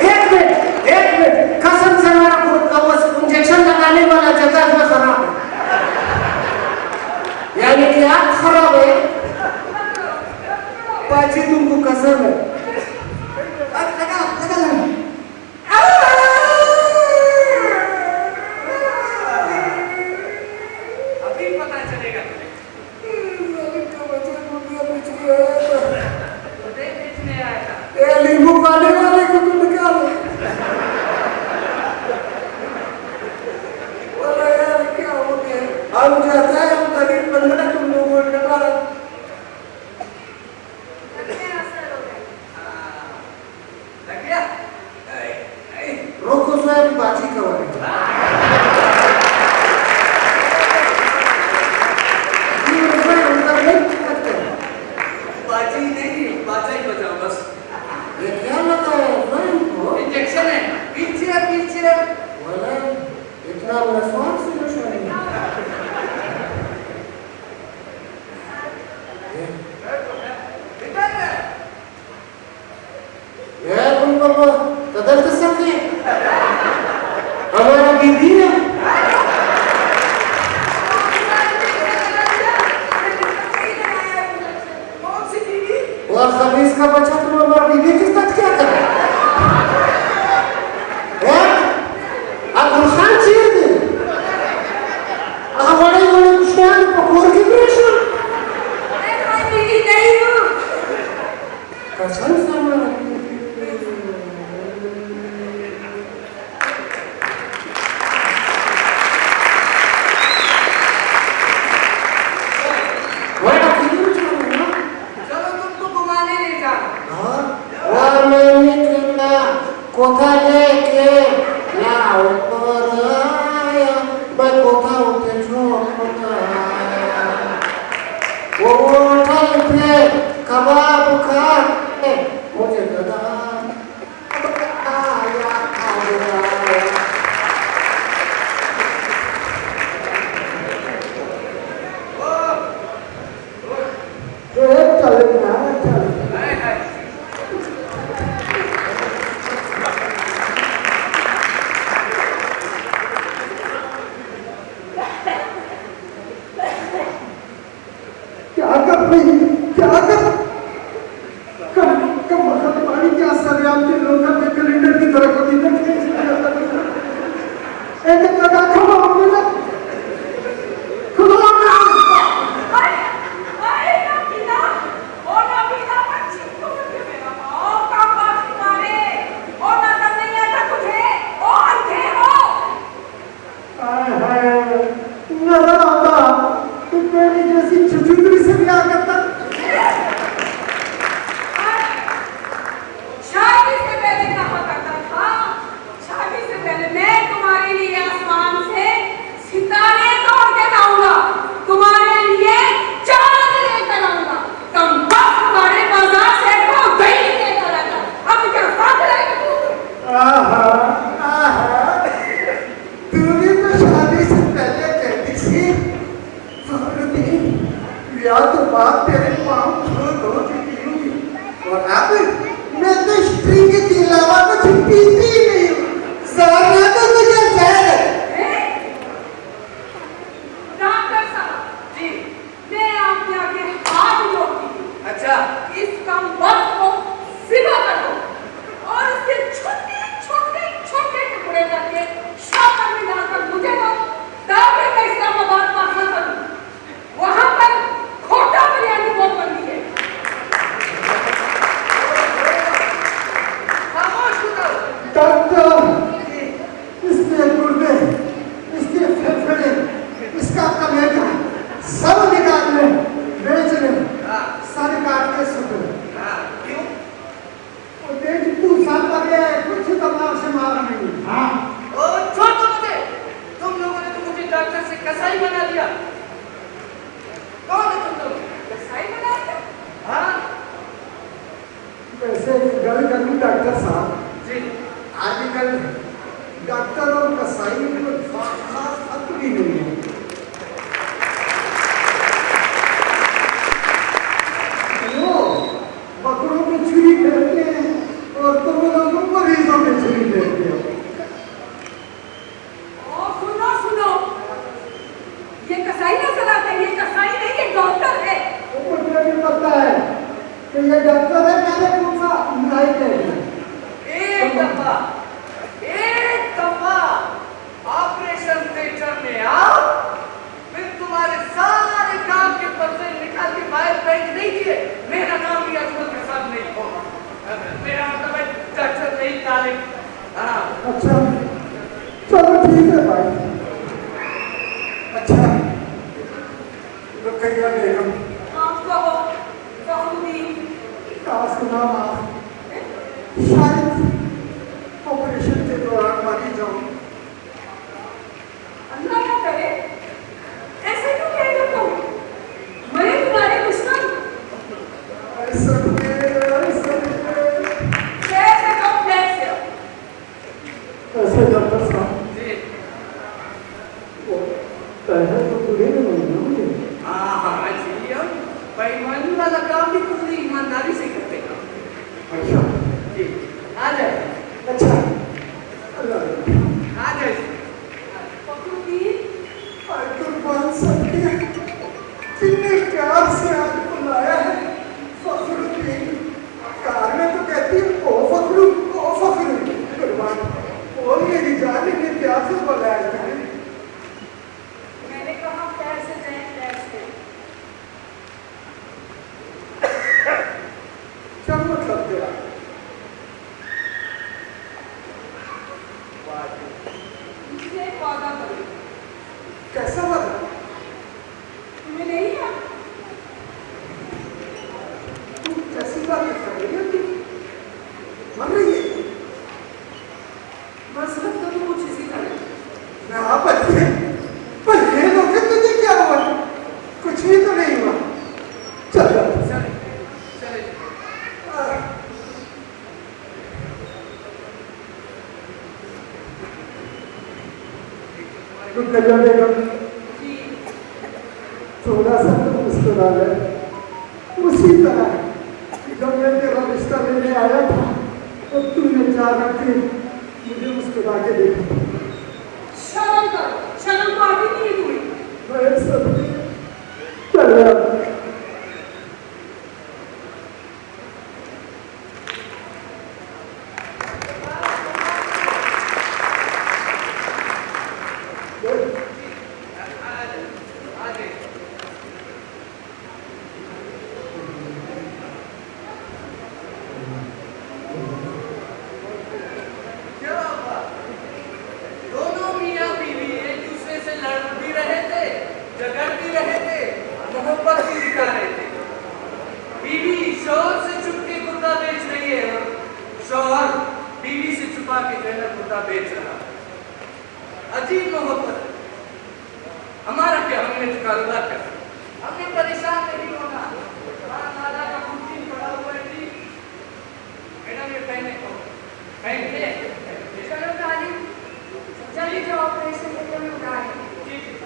1 मिनट, कसम से मेरा वो इंजेक्शन लगाने वाला जगह जो खराब है, यानी कि आँख खराब है। बाजी तुमको कसम है। लगा। अभी पता चलेगा तुम्हें। गुर्दे बेचने आया था। नींबू पानी वाले को तुम निकालो। बोला यार क्या हो गया? हम जाता है, हम गरीब बंदा है, तुम लोगों ने मारा। लग गया? रोको स्वयं बाजी कवाए। बाजी नहीं, बाजा ही बजाओ बस। ये क्या लगा है स्वयं को? इंजेक्शन है। पीछे। बोला इतना नस्वान से नशा नहीं। इधर है। ये तुमको कदर कर सकते हैं? हमारा बीबी है। कौन सी बीवी? वो खबीज का बच्चा तुम हमारा बीबी के साथ क्या कर रहे हो? अब्दुल खान चीर दे। बड़े कुश्तियान पकोर की प्रेशर। कसम से हमारा चलो तुमको घुमाने ले जाना। और पंजाब के लोगों के कैलेंडर की तरह कभी नहीं एक लगा खबा मुझे खुदा ना अरे ना बिना और ना बिना बच्ची को मेरा माँ का बात मारे और ना नहीं आता तुझे और अंधे हो हाय नजर आता तो मेरी जैसी छुछुंदरी से ब्याह करता शादी से पहले कहा करता था शादी से पहले मैं तुम्हारे लिए आसमान से सितारे तोड़ के लाऊंगा तुम्हारे लिए चांद लेकर आऊंगा तुम बस तुम्हारे बाजार से को दही लेकर आना अब क्या साथ रहेगा तू आहा आहा तूने तो शादी से पहले कहती थी फखरुद्दीन या तो बात तेरे पाँव धो के पीऊंगी और अब मैं तो स्त्री के अलावा कुछ पीती ही नहीं हूँ सारा तो तुझे जहर है डॉक्टर साहब जी मैं आपके आगे हाथ जोड़ती हूँ अच्छा इस कम वक्त को सिवा कर दो और इसके छोटे छोटे छोटे टुकड़े करके शॉपर में डालकर मुझे दो ताकि मैं इस्लामाबाद पार्सल करूँ वहां पर खोटा बिरयानी बहुत बनती है खामोश हो जाओ डॉक्टर इसके गुर्दे इसके फेफड़े इसका कलेजा सब निकाल ले बेच ले हाँ सर काट के सुट हाँ क्यों और देख तू सब आ गया है कुछ दबाव से मारा नहीं हाँ ओ छोड़ दो मुझे तुम लोगों ने तो मुझे डॉक्टर से कसाई बना दिया कौन है तुम लोग कसाई बना दिया हाँ वैसे गल करूँ डॉक्टर साहब जी आजकल डॉक्टर और कसाई में कोई खास फर्क भी नहीं है वो बकरों में छुरी फेरते हैं और तुम लोगों मरीजों में छुरी फेरते हो ओ सुनो सुनो ये कसाई ना चलाते ये कसाई नहीं ये डॉक्टर है वो मुझे भी पता है कि ये डॉक्टर है मैंने पूछा नहीं कहती एक दफा ऑपरेशन थिएटर में आओ फिर तुम्हारे सारे काम के पर्चे निकाल के बाहर फेंक नहीं दिए मेरा नाम भी अजमल के साथ नहीं होगा मेरा मतलब है डॉक्टर नहीं तालिब हाँ अच्छा चलो ठीक है भाई अच्छा रुकैया बेगम आप कहो फखरुद्दीन का सुना आप शायद ऑपरेशन के दौरान मारी जाऊं अल्लाह ना करे ऐसे क्यों कह रहे हो तुम मरे तुम्हारे दुश्मन ऐसा कैसे तुम कैसे ऐसे डॉक्टर साहब जी वो पहले तो बुरे नहीं होंगे हाँ जी हम बेईमानी वाला काम भी पूरी ईमानदारी से करते हैं अच्छा जी आ जाए अच्छा अल्लाह आ जाए फखरुद्दीन कुर्बान सबके कितने प्यार से आज बुलाया है फखरुद्दीन कार में तो कहती है ओ फखरू कुर्बान बोल मेरी जान ने प्यार से बुलाया है मैंने कहा कैसे जाए कैसे क्या मतलब तेरा मुझसे एक वादा करो कैसा वादा तुम्हें नहीं है तू कैसी बातें कर रही है तू मर रही है बस लगता तो कुछ इसी तरह ना बच्चे पर ये लोग तुझे क्या हुआ कुछ भी तो नहीं हुआ चल चले चले रुकैया बेगम जी थोड़ा सा तो मुस्कुरा ले उसी तरह जब मैं तेरा रिश्ता लेने आया था तो तूने चाहा कि मुझे मुस्कुरा के देखा शर्म करो शर्म तो आती नहीं है तुम्हें मैं सब चल यार बेच रहा है। अजीब मोहब्बत। हमारा क्या, हमने तो कारोबार कर, हमने परेशान नहीं होना। हमारा दादा का कुर्सी पड़ा हुआ है जी, मैडम ये पहने को पहन ले। चलो ताली, जल्दी जो ऑपरेशन के लिए उठाए। ठीक है।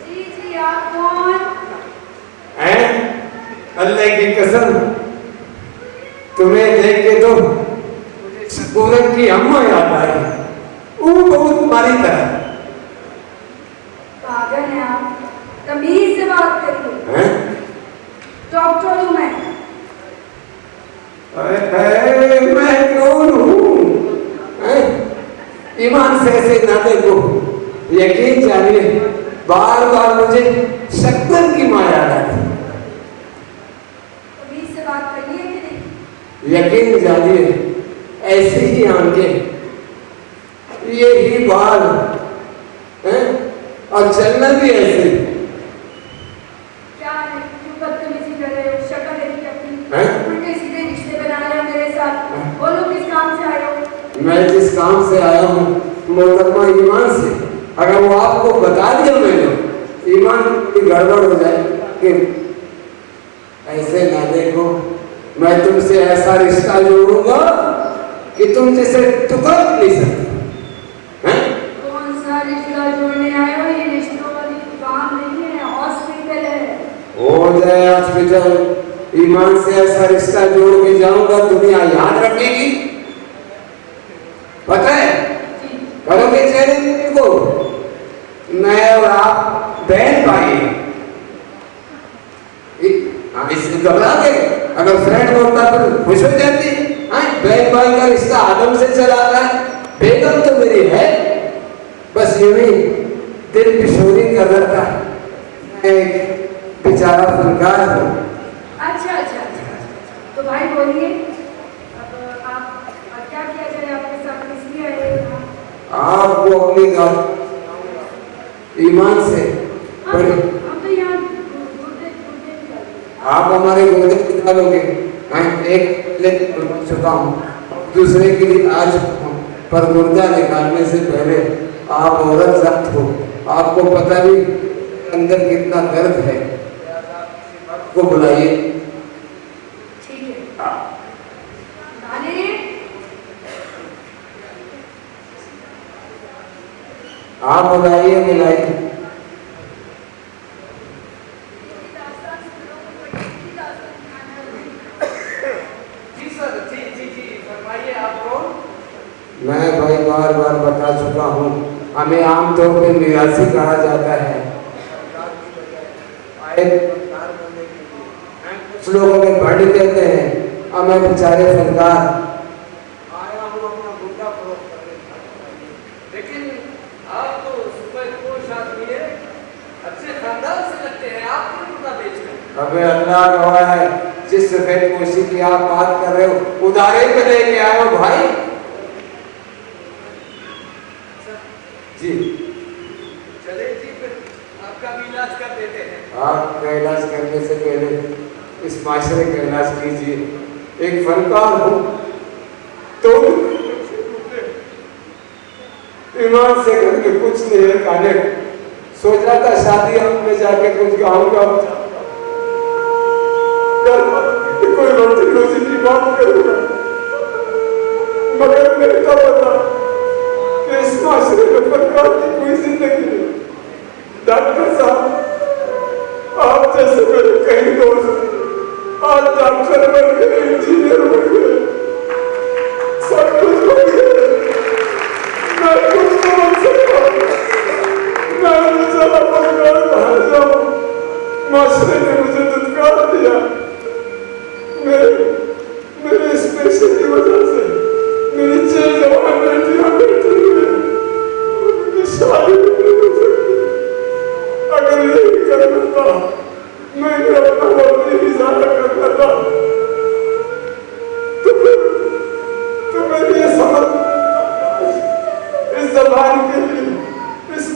जी जी, आप कौन? अल्लाह की कसम, तुम्हें देख के तो पूरन की अम्मा याद आई। वो बहुत मारी तरह पागल हैं आप, तमीज से बात करिए। हैं? डॉक्टर हूँ मैं। मैं कौन हूँ? ईमान से ऐसे ना देखो, यकीन जानिए बार बार मुझे शक्कर की माँ याद आती। तमीज से बात करिए कि नहीं? यकीन जानिए ऐसी ही आंखें, ये ही बाल हैं? और चलना भी ऐसे। क्या है, क्यों बदतमीजी कर रहे हो? शक्ल देखी अपनी, हैं? उल्टे सीधे रिश्ते बना रहे हो मेरे साथ। बोलो किस काम से आए हो? मैं जिस काम से आया हूँ मोहतरमा ईमान से, अगर वो आपको बता दिया मैंने, ईमान की गड़बड़ हो जाए कि ऐसे ना देखो, मैं तुमसे ऐसा रिश्ता जोड़ूंगा कि तुम जिसे टुकड़ा नहीं सकते। हैं? कौन सा रिश्ता जोड़ने आए हो? ये रिश्तों वाली दुकान नहीं है, हॉस्पिटल है। हो जाए हॉस्पिटल, ईमान से ऐसा रिश्ता जोड़ के जाऊंगा दुनिया याद रखेगी। पता है जी, करोगे चेहरे को, मैं और आप बहन भाई हैं। इससे घबरा के अगर फ्रेंड होता तो खुश हो जाती। बहन भाई का रिश्ता आदम से चला रहा है, बेगम तो मेरी है, बस यूं ही दिल किशोरी कर रखा है। मैं एक बेचारा फनकार हूँ। अच्छा अच्छा अच्छा। तो भाई बोलिए, अब आप क्या किया जाए आपके साथ, किस लिए आए हो? आपको अपनी बात ईमान से बड़ी, हम तो यहाँ गुर्दे निकाले। आप हमारे गुर्दे निकालोगे। मैं एक ले चुका हूँ, दूसरे के लिए आज पर गुर्दा निकालने से पहले आप औरत जब्त हो, आपको पता भी अंदर कितना दर्द है। को बुलाइए। ठीक है। नानी, आप बुलाइए, बुलाइए। जी सर, जी जी जी, फरमाइए आप कौन? मैं भाई बार बार बता चुका हूँ, हमें आमतौर पे निराशी कहा जाता है। कुछ लोगों के बड़ कहते हैं, हमें बेचारे फनकार आया हूँ अपना गुड्डा फरोख्त करने। लेकिन आप तो सुपर पोश आदमी है, अच्छे खानदान से लगते हैं, आप क्यों गुर्दा बेच रहे हैं? अबे अल्लाह गवाह है, जिस सफेद पोशी की आप बात कर रहे हो उधारे पे लेके आए हो भाई। जी चले जी, फिर आपका भी इलाज कर देते हैं। आपका इलाज करने से पहले इस माशरे का इलाज कीजिए। एक फनकार हूँ तो ईमान से करके कुछ नहीं है खाने। सोच रहा था शादी में जाके कुछ गाऊंगा, कोई रोटी रोजी की बात करूंगा, मगर मेरे को पता कि इस माशरे में फनकार की कोई जिंदगी नहीं। डॉक्टर साहब, आप जैसे मेरे कई दोस्त आज डॉक्टर बन गए, इंजीनियर बन गए, सब कुछ हो गया, मैं कुछ नहीं बन सकता।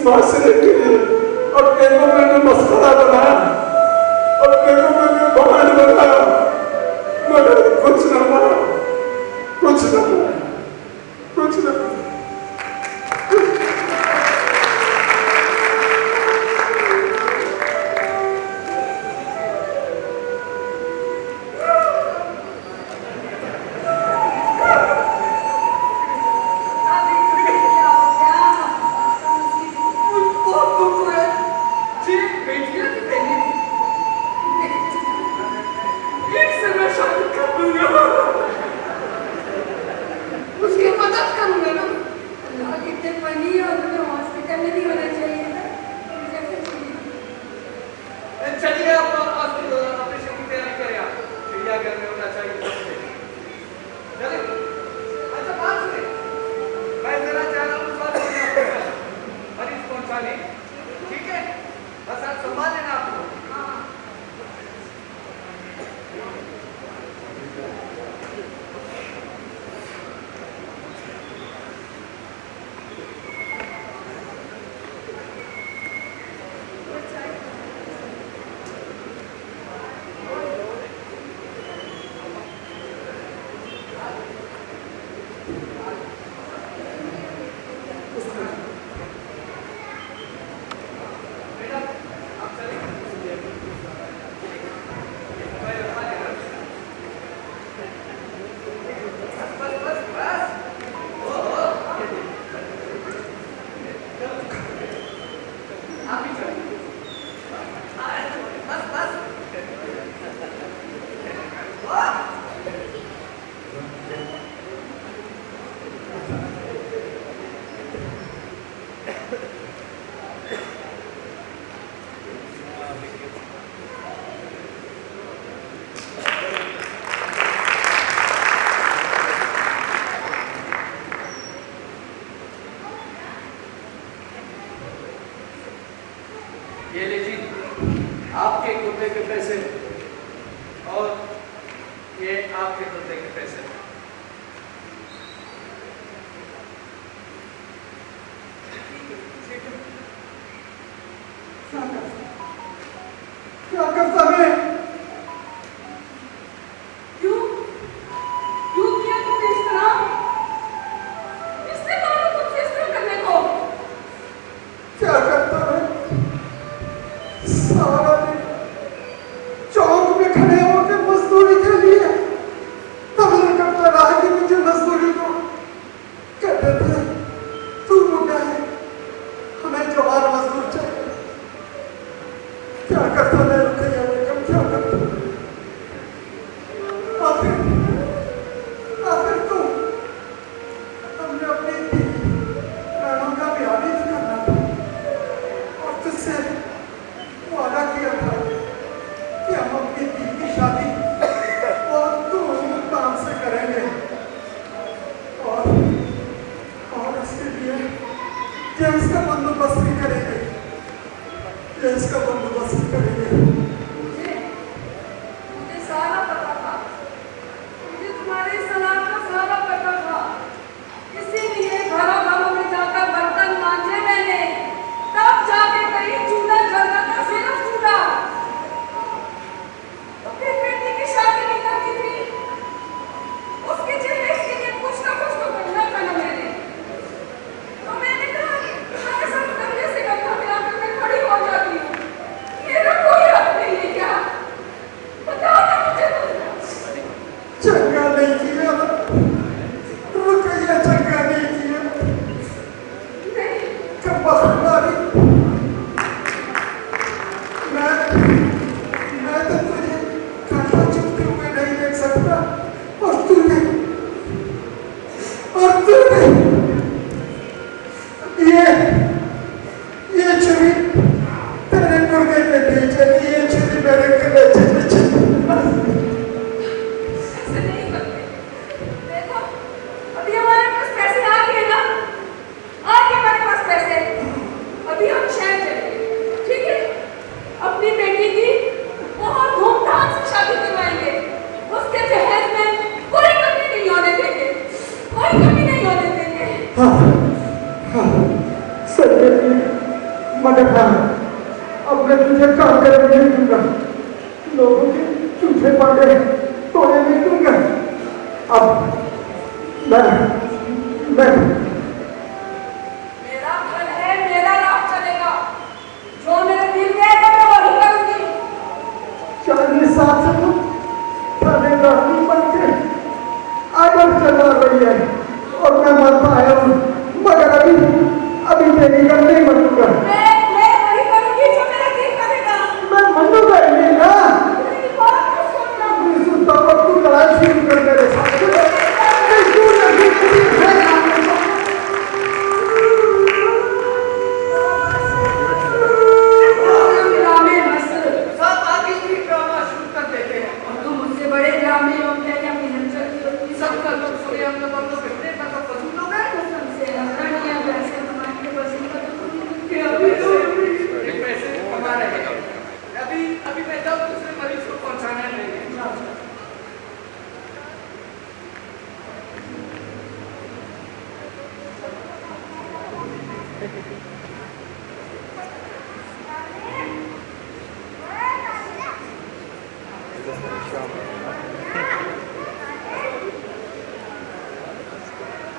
माशरे के लिए अपने को मैंने मस्करा बनाया, अपने को मैंने बहाना बनाया, मगर कुछ न पाया, कुछ न पाया, कुछ न पाया। ये लीजिए आपके कुत्ते के पैसे और ये आपके कुत्ते के पैसे। क्या करता है? क्यों किया तुमने इस तरह? किसने कहा तुमसे इस तरह करने को? क्या करता है? सारा दिन चौक में खड़े होकर मजदूरी के लिए तबला करता रहा कि मुझे मजदूरी दो। कहते थे तू बुढ़ा है, हमें जवान मजदूर चाहिए। क्या करता है रुकैया बेगम, क्या करता? आखिर तो हमने अपनी रानों का ब्याह भी नहीं करना था और तुझसे वादा किया था कि हम अपनी दी की शादी बहुत धूमधाम से करेंगे और इसके लिए जेम्स का बंदोबस्त भी करेंगे, जेम्स का बंदोबस्त भी करेंगे। मुझे सारा पता था, मुझे तुम्हारी सलाह का सारा पता था। इसीलिए घरों में जाकर बर्तन मांजे मैंने, तब जाके कहीं चूल्हा जलता था, सिर्फ चूल्हा। अपनी बेटी की शादी नहीं करनी थी, उसके चेहरे के लिए कुछ ना कुछ तो करना था ना मैंने। तो मैंने कहा तुम्हारे साथ कंधे से कंधा मिलाकर मैं खड़ी हो जाती हूँ। मेरा कोई हक नहीं है क्या? बताओ ना मुझे तुम। चंगा नहीं किया, रुकैया चंगा नहीं किया। नहीं, कब बखबारी मैं तो तुझे कांटा चुभते हुए नहीं देख सकता और तूने ये छुरी तेरे मुर्गे पे नहीं चली, ये छुरी मेरे कलेजे पे चली। ऐसे नहीं करते। देखो, अभी हमारे पास पैसे आ गए ना, आ गए हमारे पास पैसे। अभी हम शहर चलेंगे, ठीक है? अपनी बेटी की बहुत धूमधाम से शादी करवाएंगे। उसके जहेज में कोई कमी नहीं होने देंगे, कोई कमी नहीं होने देंगे। हाँ, सही है। मगर हाँ, अब मैं तुझे काम करने नहीं दूंगा, लोगों के झूठे पांडे तोड़े नहीं दूंगा। अब मैं मेरा घर है, मेरा राज चलेगा। जो मेरे दिल में है मैं वही करूंगी। 40 साल से तुम थानेदार बन के आगे चला रही है और मैं मरता आया हूँ, मगर अभी तेरी गल नहीं मनूंगा। मैं वही करूंगी जो मेरा दिल करेगा। मैं मनूंगा ही नहीं ना। मेरी बात तो सुनना। नहीं सुनता और तू लड़ाई शुरू कर मेरे साथ। तू नहीं है ड्रामे बस सब आगे भी ड्रामा शुरू कर देते हैं। और तुम मुझसे बड़े ड्रामे होते हैं या फिल्म चलती होती सब का लोग सोए हम लोग बैठने का तो पसंद हो गए। सबसे लड़नियां वैसे तुम्हारे पसंद का तो तुम अभी तो पैसे कमा रहे हैं। अभी मैं जब दूसरे मरीज को पहुंचाना नहीं है।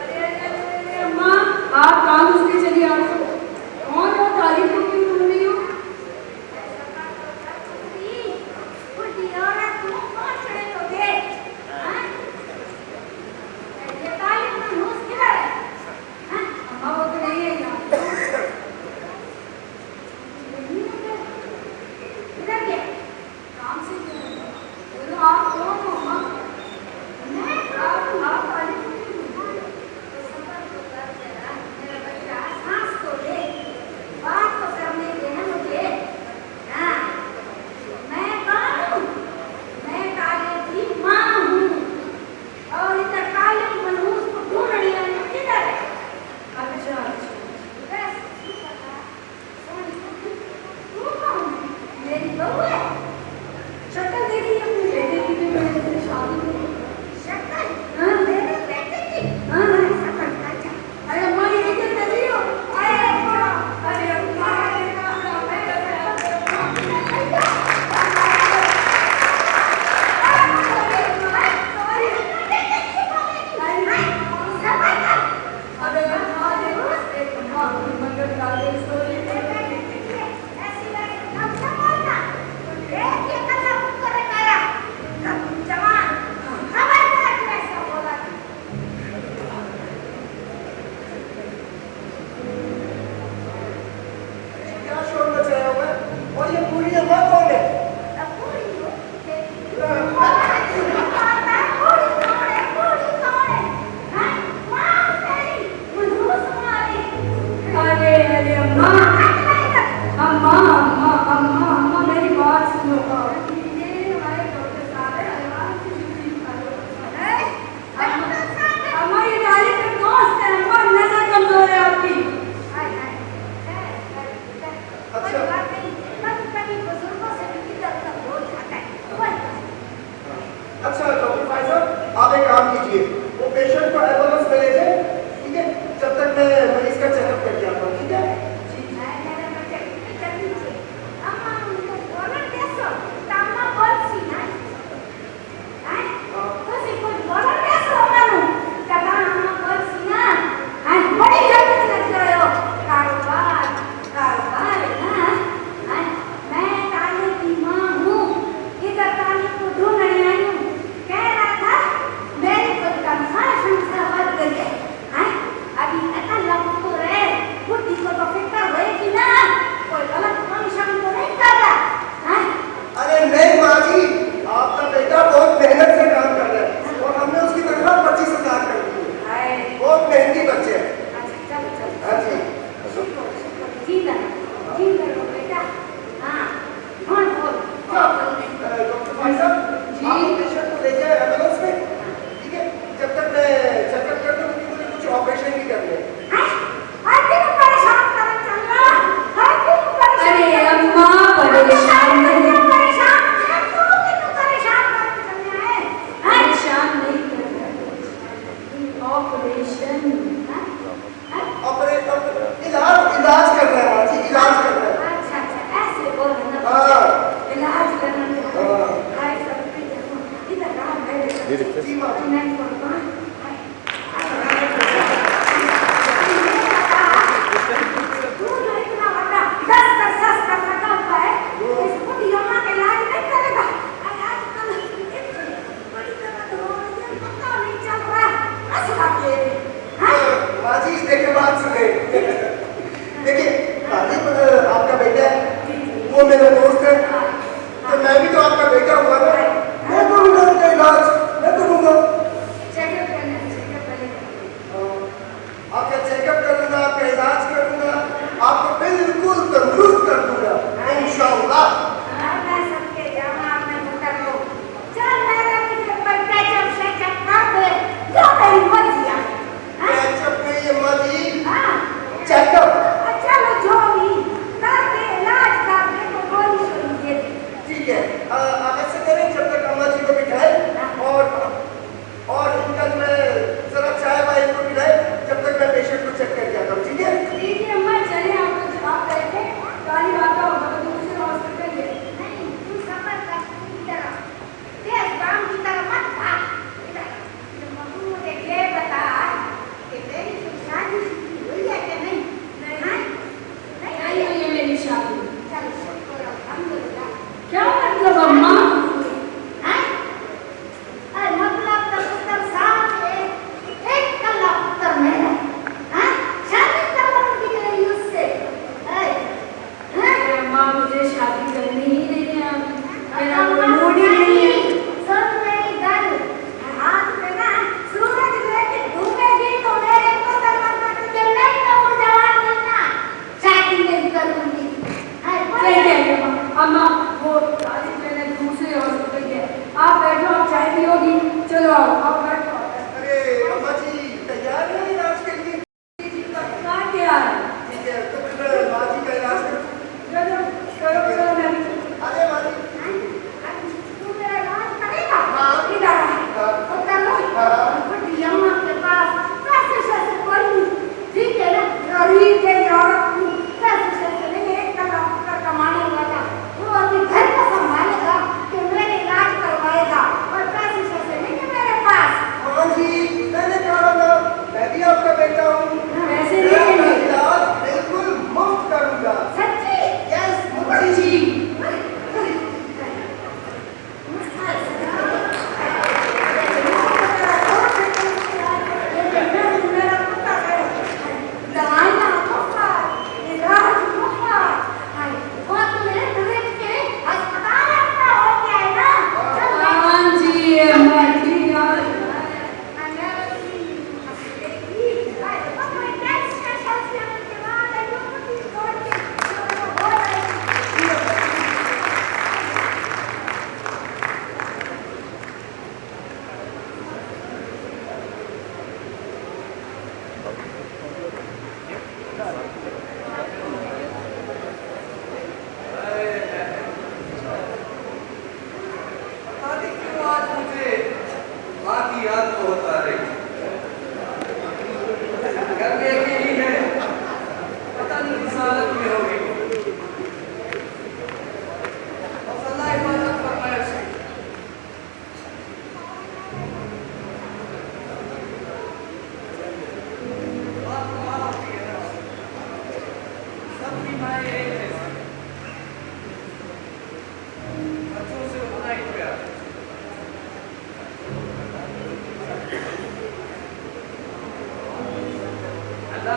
अरे अम्मा, आप काम उसके चलिए आ जाओ। कौन हो तारीफ को क्यों सुन रही हो? अम्मा वो तो नहीं है यहाँ। काम से क्यों? बोलो आप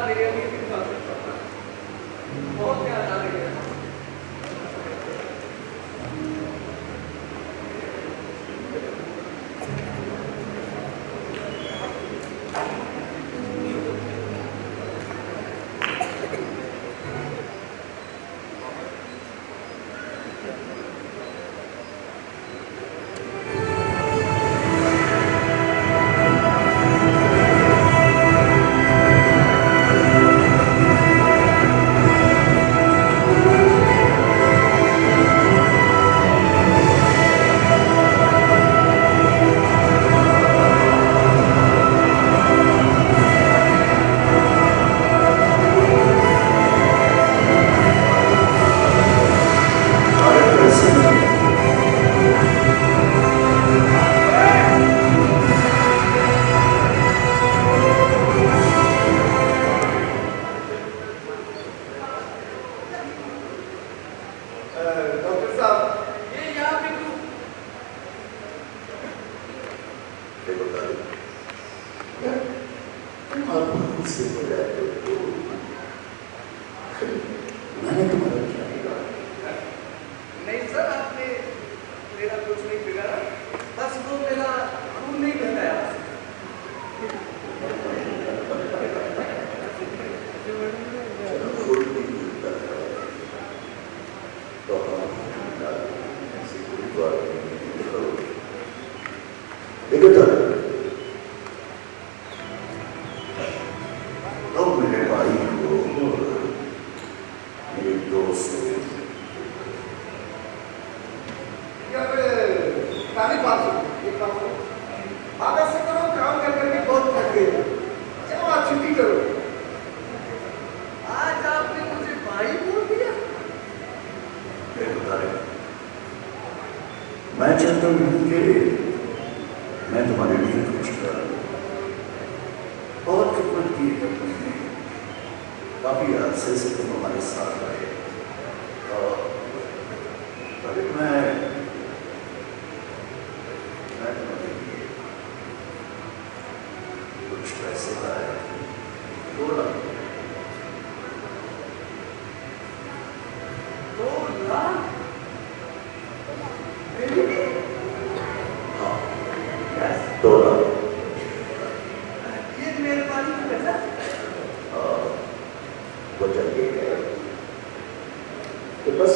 मेरे लिए भी खा सकता था। बहुत प्यार आ गया। डॉक्टर साहब, ये यहाँ पे तू देखो तारीफ, तुम आप से हो जाते हो, मैंने तुम्हारा क्या बिगाड़ा? नहीं सर, आपने मेरा कुछ नहीं बिगाड़ा, बस वो मेरा खून नहीं बहता है। चलो खुद भी मिलता है, तो हम ऐसी कोई बात नहीं करो। देखो तारीफ, तुम मेरे भाई हो, मेरे दोस्त हो। तारीफ बात सुनो, एक बात सुनो। आप ऐसे करो, काम कर करके बहुत थक गए हो। चलो आप छुट्टी करो। आज आपने मुझे भाई बोल दिया। देखो तारीफ, मैं चाहता हूँ कि मैं तुम्हारे लिए कुछ करूँ। बहुत खिदमत की है तुमने, काफी अरसे से तुम हमारे साथ रहे। और तारीफ, मैं तुम्हारे लिए कुछ पैसे लाया, 2 लाख। 2 लाख? हाँ, 2 लाख। ये मेहरबानी का पैसा। वो चल के गए, तो बस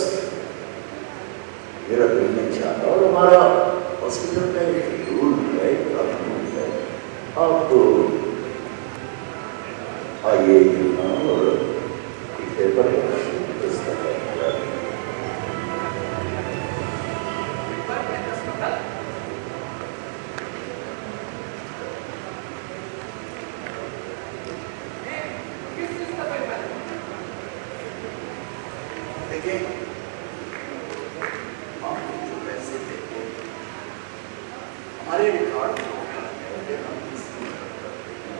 मेरा दिल नहीं चाहता। और हमारा हॉस्पिटल में एक रूल है, एक कानून है, आप तो आइए यहाँ और एक पेपर किस चीज का पेपर है? देखिए, आपको जो पैसे देते हमारे रिकॉर्ड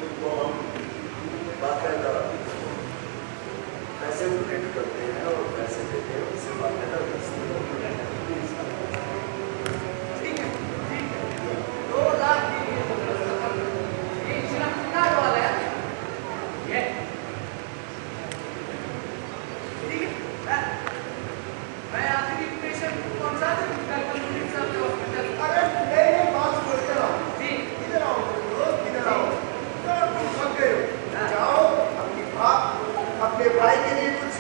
उनको हम बाकायदा पैसे प्रिंट करते हैं और पैसे देते हैं, उससे बाकायदा ठीक है, ठीक है। 2 लाख के लिए ये शराब वाला है। ये ठीक है। मैं आखिरी पेशेंट पहुंचा दूं डॉक्टर मुनीर साहब के हॉस्पिटल। अरे नहीं, बात सुनो, इधर आओ। जी, इधर आओ दोस्त, इधर आओ। तुम थक गए हो। जाओ, अपने भाई के लिए कुछ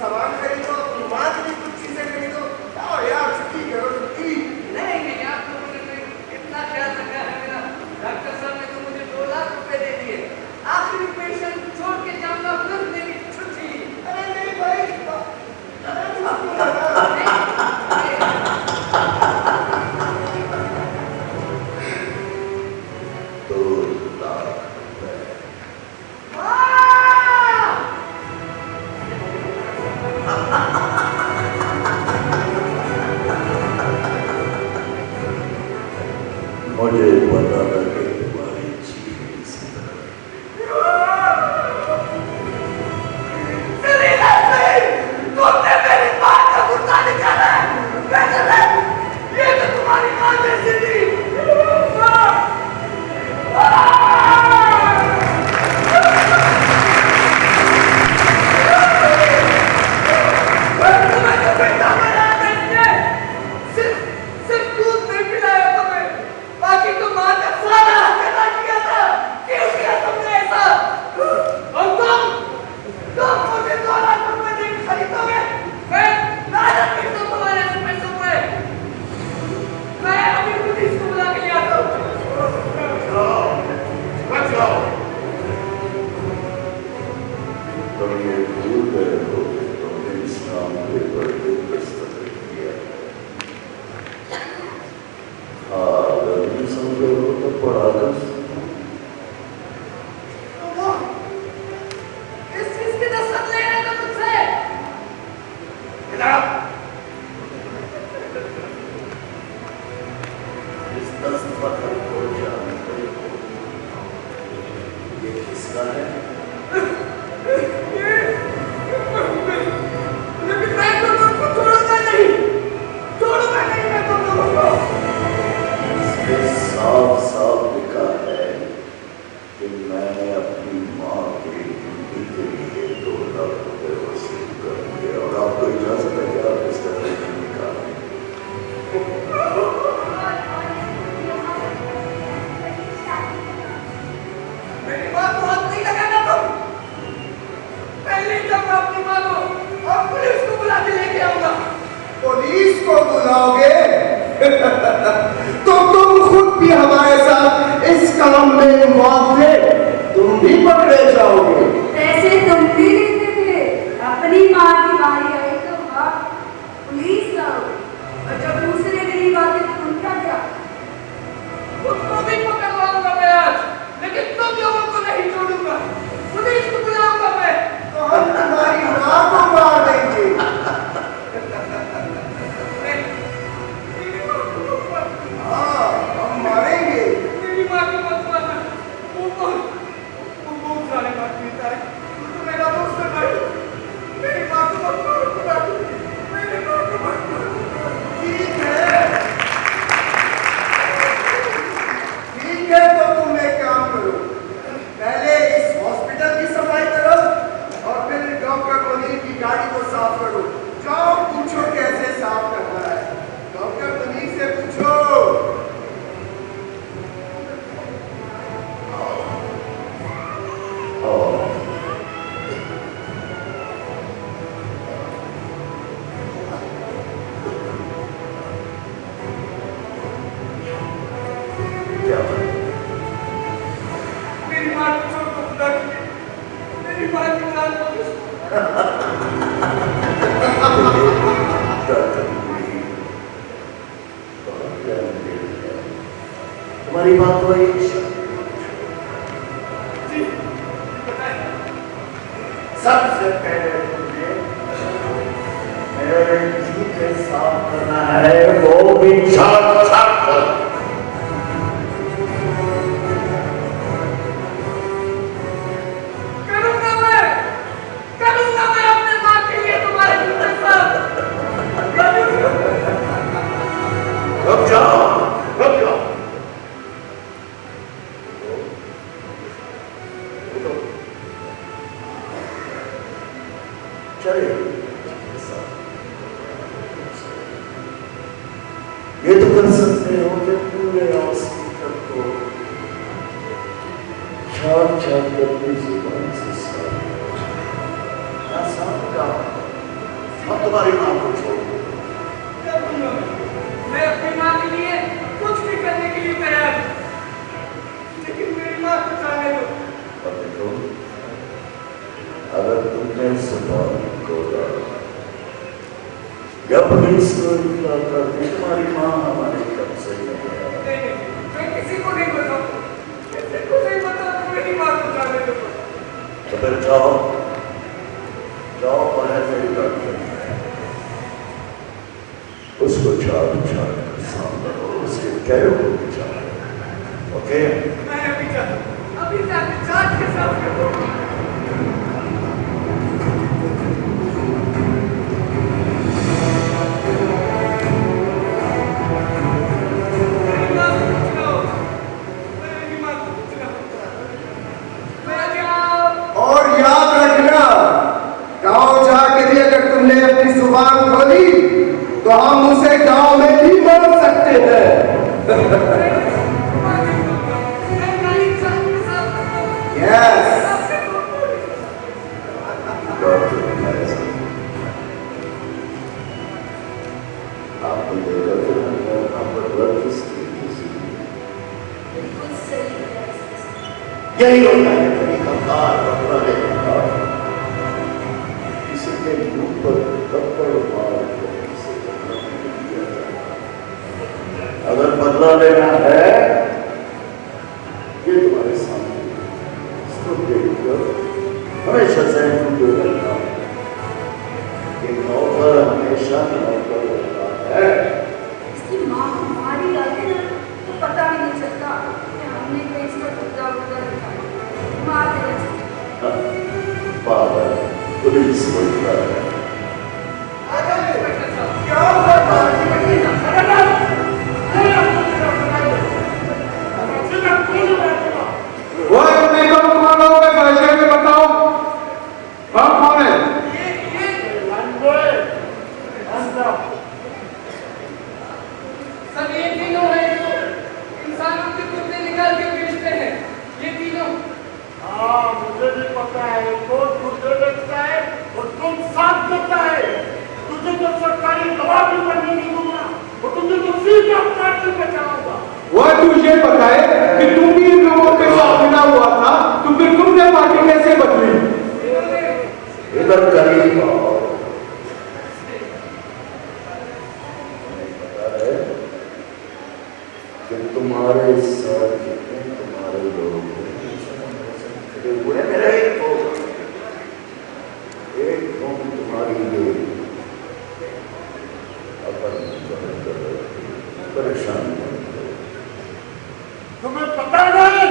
सामान खरीदो, अपनी माँ के लिए कुछ चीजें खरीदो। जाओ यार, छुट्टी करो, छुट्टी। नहीं नहीं, आप लोगों ने तो इतना ख्याल रखा है मेरा। डॉक्टर साहब ने तो मुझे 2 लाख रुपए दे दिए। आखिरी पेशेंट छोड़ के जाऊंगा, फिर मेरी छुट्टी। अरे नहीं भाई, अरे तुम आपको लगा। $2 लाख। वाह! तुम ये भूल गए हो कि तुमने इस्लाम पेपर पे दस्तखत किया। हाँ, अगर नहीं समझे हो तो पढ़ा कर इस चीज की दस्तखत ले रहे थे मुझसे। किताब इस दस्तखत को जानते हो, ये किसका है? लेकिन मैं तो तुमको छोड़ूंगा नहीं, मैं तो तुमको। इसमें साफ साफ लिखा है कि मैंने अपनी माँ की ड्यूटी के लिए 2 लाख रुपए वसूल कर दिए और आपको इजाजत है कि आप इसका पैसा निकालें। मेरी बात को हाथ नहीं लगाना तुम। पहले जब मैं अपनी माँ को और पुलिस को बुला के लेके आऊंगा। पुलिस को बुलाओगे? तो तुम खुद भी हमारे साथ इस काम में इन्वॉल्व थे, तुम भी पकड़े जाओगे। पैसे तुम भी लेते थे, अपनी माँ की बारी आई तो वाह पुलिस लाओ, और जब दूसरे गरीब आते तो उनका क्या? उसको भी पकड़वाऊंगा मैं आज, लेकिन तुम लोगों को नहीं छोड़ूंगा। पुलिस को बुलाऊंगा मैं। तो हम तुम्हारी माँ को मार देंगे। नहीं, मेरी माँ को मत मारना। हाँ, हम मारेंगे। मेरी माँ को मत मारना। वो बहुत सारे बात पीता है। तो मेरा दोस्त है भाई। मेरी माँ को मत मारो। मेरी माँ को मत मारो। ठीक है, तो तुम एक काम करो, पहले इस हॉस्पिटल की सफाई करो और फिर डॉक्टर मुनीर की गाड़ी को साफ करो। जाओ पूछो कैसे साफ करना है, डॉक्टर मुनीर से पूछो। क्या बात? मेरी माँ को छोड़ दो खुदा के लिए। मेरी माँ की जान बख्श। तुम्हारी बात हुई जी, बताएं। सबसे पहले तुमने मेरे जूते साफ करना है, वो भी साफ साफ कर। करूंगा मैं अपने माँ के लिए तुम्हारे जूते साफ। रुक जाओ, रुक जाओ। चलिए, ये तो कर सकते हो कि पूरे हॉस्पिटल को चार अपनी जुबान से साफ तुम्हारी माँ को छोड़ दो। मैं अपनी माँ के लिए कुछ भी करने के लिए तैयार हूँ, लेकिन मेरी माँ को जाने दो। और देखो, अगर तुमने सुपारी को या पुलिस को इतना कर दी, तुम्हारी माँ हमारे कब्जे में है। नहीं, मैं किसी को नहीं बताऊँ, किसी को नहीं बताऊँ। मेरी माँ को जाने दो। तो फिर जाओ, जाओ बाहर से डॉक्टर उसको चार कर सामने उसके कैरों को भी चार। ओके, मैं अभी जाके चाट के साफ कर दूँगा। मेरी माँ को कुछ ना हो, मेरी माँ को कुछ ना हो। मैं जाऊँ। और याद रखना, गांव जाके भी अगर तुमने अपनी जुबान खोली तो हम उसे गांव में भी मार सकते हैं। यस, आपको देखा बिल्कुल सही है। यही होता है तरीका कार और पुराने कार। हमेशा जहन में रखना कि नौकर हमेशा नौकर होता है। इसकी माँ को मारी डालते ना तो पता भी नहीं चलता कि हमने कहीं इसका गुर्दा गुर्दा रखा मार देना। पागल पुलिस बोलता है। क्या हुआ वो अपने को कौन हो गए भाषा में बताओ हम कौन है? सब ये तीनों हैं जो इंसानों के कुत्ते निकाल के बेचते हैं। ये तीनों हाँ मुझे भी पता है कौन कुत्ते बेचता है और कौन साथ देता है। तुझे तो सरकारी गवाह भी बनने नहीं दूंगा और तुझे तो सीधा काट के बचाऊंगा। वह तुझे पता है कि तुम भी इन लोगों के साथ मिला हुआ था तो फिर तुमने पार्टी कैसे बदली? इधर करीब आओ। पता है कि तुम्हारे साथ जितने तुम्हारे लोग खड़े हुए मेरे एक तुम्हारी ये परेशान तुम्हें पता नहीं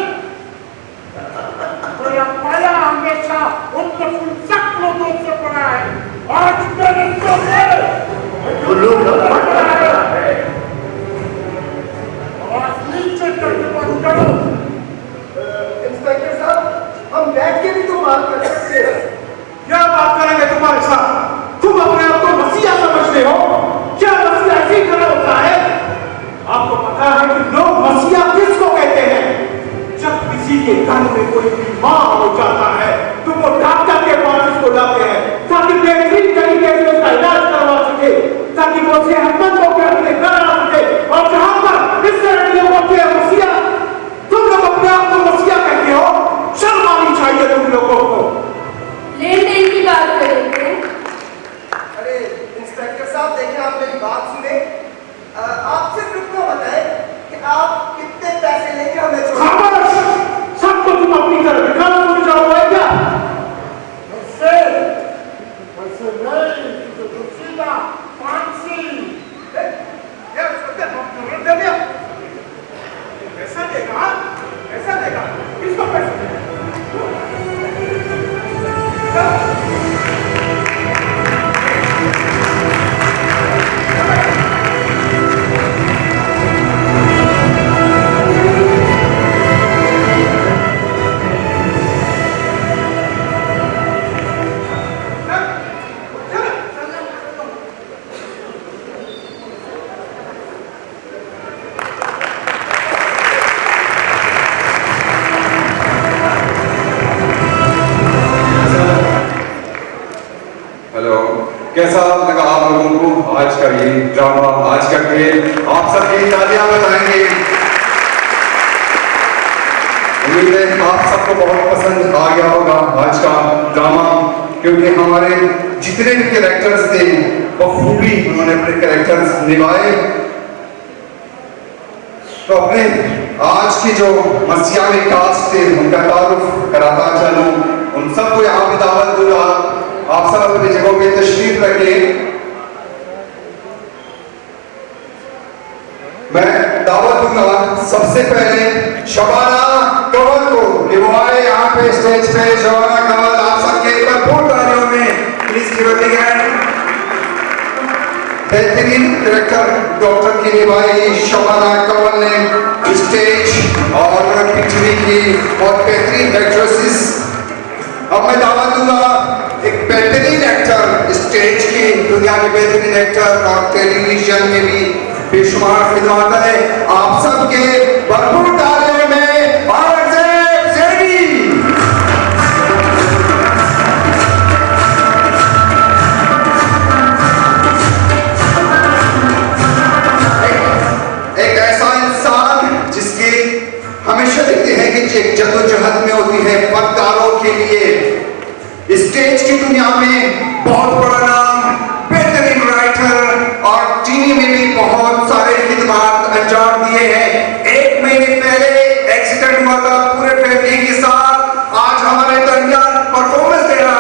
तो यह पाया हमेशा उन सख्त लोगों से पड़ा है। आज मेरे नीचे करके बंद करो। इंस्पेक्टर साहब, हम बैठ के भी तो बात कर सकते हैं। क्या बात करेंगे तुम्हारे साथ? तुम अपने आप को मसीहा समझते हो? क्या मसीहा ऐसी तरह होता है? आपको पता है कि लोग मसीहा किसको कहते हैं? जब किसी के घर में कोई बीमार हो जाता है तो वो डॉक्टर के पास उसको लाते हैं ताकि बेहतरीन तरीके से उसका इलाज करवा सके, ताकि वो सेहतमंद होकर अपने घर आ सके। और जहां पर इस तरह के लोग होते हैं मसीहा, तुम लोग अपने आप को मसीहा कहते हो, शर्म आनी चाहिए तुम लोगों को। लेन देन की बात कर रहे थे। अरे इंस्पेक्टर साहब, देखिए आप मेरी बात सुने। आप सिर्फ इतना बताएं कि आप कितने पैसे लेके हमें छोड़ेंगे। सबको तुम अपनी तरफ दिखाना शुरू जाओगे क्या? पैसे नहीं तो सीधा फांसी। पैसा देगा? पैसा देगा? किसको पैसा देगा? कैसा लगा आप लोगों को आज का ये ड्रामा, आज का खेल? आप सबकी तालियां बताएंगे। उम्मीद है आप सबको बहुत पसंद आ गया होगा आज का ड्रामा, क्योंकि हमारे जितने भी कैरेक्टर्स थे बखूबी उन्होंने अपने कैरेक्टर्स निभाए। तो अपने आज की जो मसीहा में कास्ट थे उनका तारुफ कराता चलूं, उन सबको यहाँ पे दावत दूंगा। आप सब अपनी जगहों पे तशरीफ रखिए। मैं दावत दूंगा सबसे पहले शबाना कंवल को कि वो आए यहाँ पे स्टेज पे। शबाना कंवल, आप सबके भरपूर तालियों में please give a big hand. बेहतरीन डायरेक्टर डॉक्टर की निभाई शबाना कंवल ने स्टेज और पिक्चरी की, और बेहतरीन एक्ट्रेसेस। अब मैं दावत दूंगा एक बेहतरीन एक्टर, स्टेज की दुनिया के बेहतरीन एक्टर और टेलीविजन में भी बेशुमार खिदमत है, आप सबके भरपूर तालियों में औरंगजेब ज़ैदी। एक ऐसा इंसान जिसकी हमेशा देखते हैं कि एक जद्दोजहद में होती है फनकारों के लिए। स्टेज की दुनिया में बहुत बड़ा नाम, बेहतरीन राइटर और टीवी में भी बहुत सारे खिदमत अंजाम दिए हैं। 1 महीने पहले एक्सीडेंट हुआ था पूरे फैमिली के साथ, आज हमारे दरमियान परफॉर्मेंस दे रहा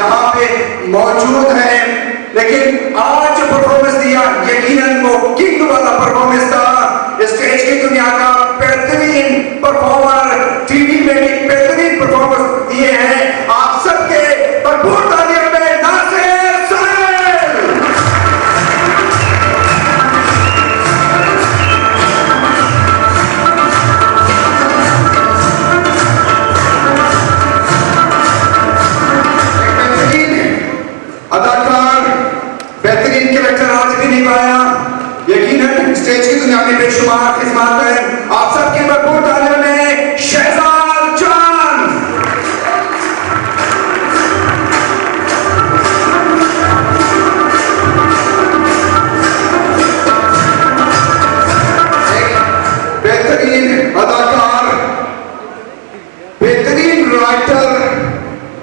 यहाँ पे मौजूद हैं, लेकिन आज जो परफॉर्मेंस दिया यकीनन वो किंग वाला परफॉर्मेंस था। स्टेज की दुनिया का बेहतरीन परफॉर्मर, टीवी में भी बेहतरीन परफॉर्मेंस दिए हैं। आप सबके भरपूर तालियों में नासिर साहिल। अदाकार बेहतरीन कैरेक्टर आज भी निभाया, यकीनन स्टेज की दुनिया में बेशुमार खिदमत है। आप सबके भरपूर तालियों में शहजाद जान। एक बेहतरीन अदाकार, बेहतरीन राइटर,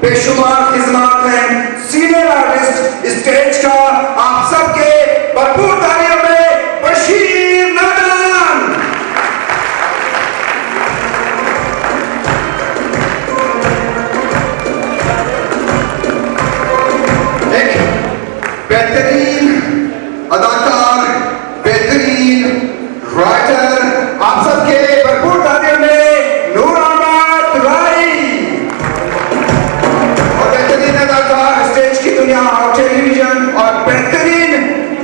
बेशुमार खिदमत है, सीनियर आर्टिस्ट स्टेज का। आप सबके भरपूर तालियों में बशीर नादान। एक बेहतरीन अदाकार, बेहतरीन राइटर, आप सबके भरपूर तालियों में नूर अहमद राई। और बेहतरीन अदाकार स्टेज की दुनिया और टेलीविजन और बेहतरीन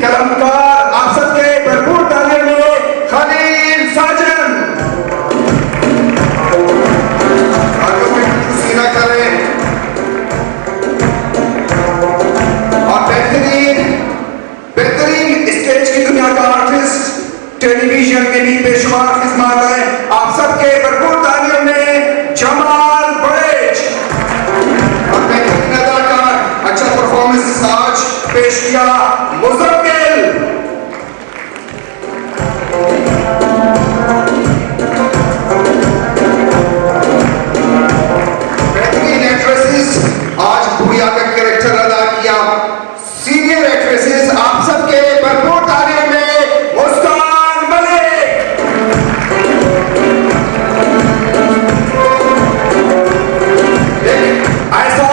कलाकार, आप सबके भरपूर तालियों में खलील साजन। आगे कोई कुर्सी ना करे। और बेहतरीन स्टेज की दुनिया का आर्टिस्ट, टेलीविजन में भी बेशुमार खिदमत है। आप सबके भरपूर तालियों में जमाल बड़ेज। और बेहतरीन अदाकार, अच्छा परफॉर्मेंस आज पेश किया मुज़म्मिल। बेहतरीन एक्ट्रेसेस, आज भूया का कैरेक्टर अदा किया। सीनियर एक्ट्रेसेस, आप सबके भरपूर तालियों में मुस्कान मलिक। एक ऐसा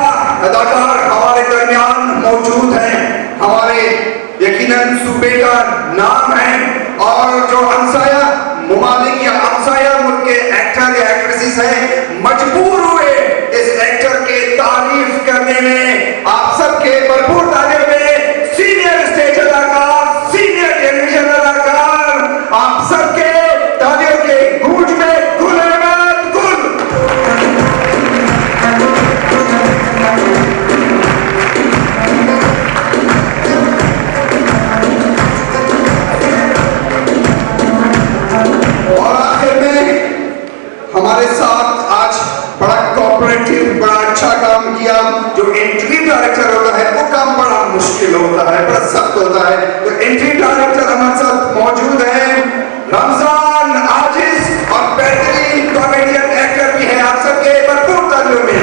अदाकार हमारे दरमियान मौजूद है, हमारे यकीनन सूबे का नाम है, और जो हमसाया मुमालिक या हमसाया मुल्क के एक्टर या एक्ट्रेसेस हैं, मजबूर हुए इस एक्टर के तारीफ करने में। आप सबके भरपूर तालियों में सीनियर स्टेज अदाकार, सीनियर टेलीविजन अदाकार, आप सबके तालियों के गूंज में गुल अहमद गुल। और आखिर में हमारे साथ आज बड़ा कोऑपरेटिव, बड़ा अच्छा काम किया। जो एंट्री डायरेक्टर होता है वो काम बड़ा मुश्किल होता है, बड़ा सख्त होता है। तो एंट्री डायरेक्टर हमारे साथ मौजूद है रमजान आजिज, और बेहतरीन कॉमेडियन एक्टर भी है। आप सबके भरपूर तालियों में।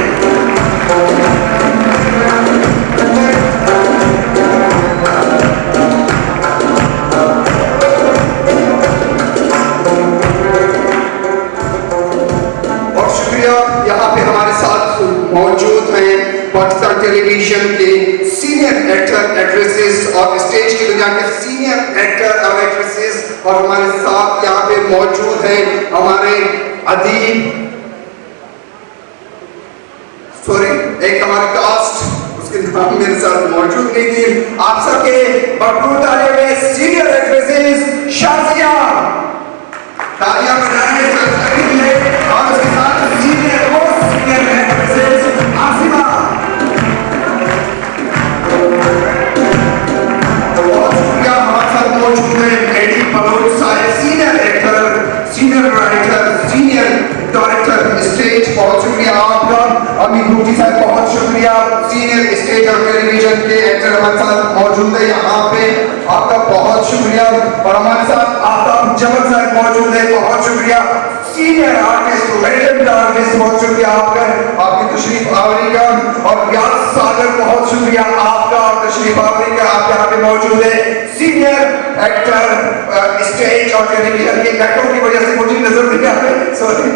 और शुक्रिया, यहाँ पे हमारे साथ मौजूद हैं पाकिस्तान टेलीविजन के सीनियर एक्टर एक्ट्रेसेस और स्टेज की दुनिया के सीनियर एक्टर और एक्ट्रेसेस। और हमारे साथ यहाँ पे मौजूद हैं हमारे अदीब, एक हमारे कास्ट, उसके नाम मेरे साथ मौजूद नहीं थी। आप सबके भरपूर तालियों में सीनियर एक्ट्रेसेस शाजिया, तालियां बजाएं सबके लिए। और उसके साथ सीनियर एक्ट्रेसेस आसिमा। बहुत शुक्रिया, हमारे साथ मौजूद है एडी बलोच साहब, senior actor, senior writer, senior director stage. बहुत शुक्रिया आपका। अमित भूटी साहब, बहुत शुक्रिया, सीनियर स्टेज और टेलीविजन के एक्टर हमारे साथ मौजूद है यहाँ पे, आपका बहुत शुक्रिया। और हमारे साथ आफ्ताब जमल साहब मौजूद है, बहुत शुक्रिया, सीनियर आर्टिस्ट, लेजेंड आर्टिस्ट, बहुत शुक्रिया आपका, आपकी तशरीफ आवरी का। और व्यास सागर, बहुत शुक्रिया आपका और तशरीफ आवरी का, आप यहाँ पे मौजूद है। सीनियर एक्टर स्टेज और टेलीविजन के एक्टरों की वजह से मुझे नजर नहीं आ रहे, सॉरी।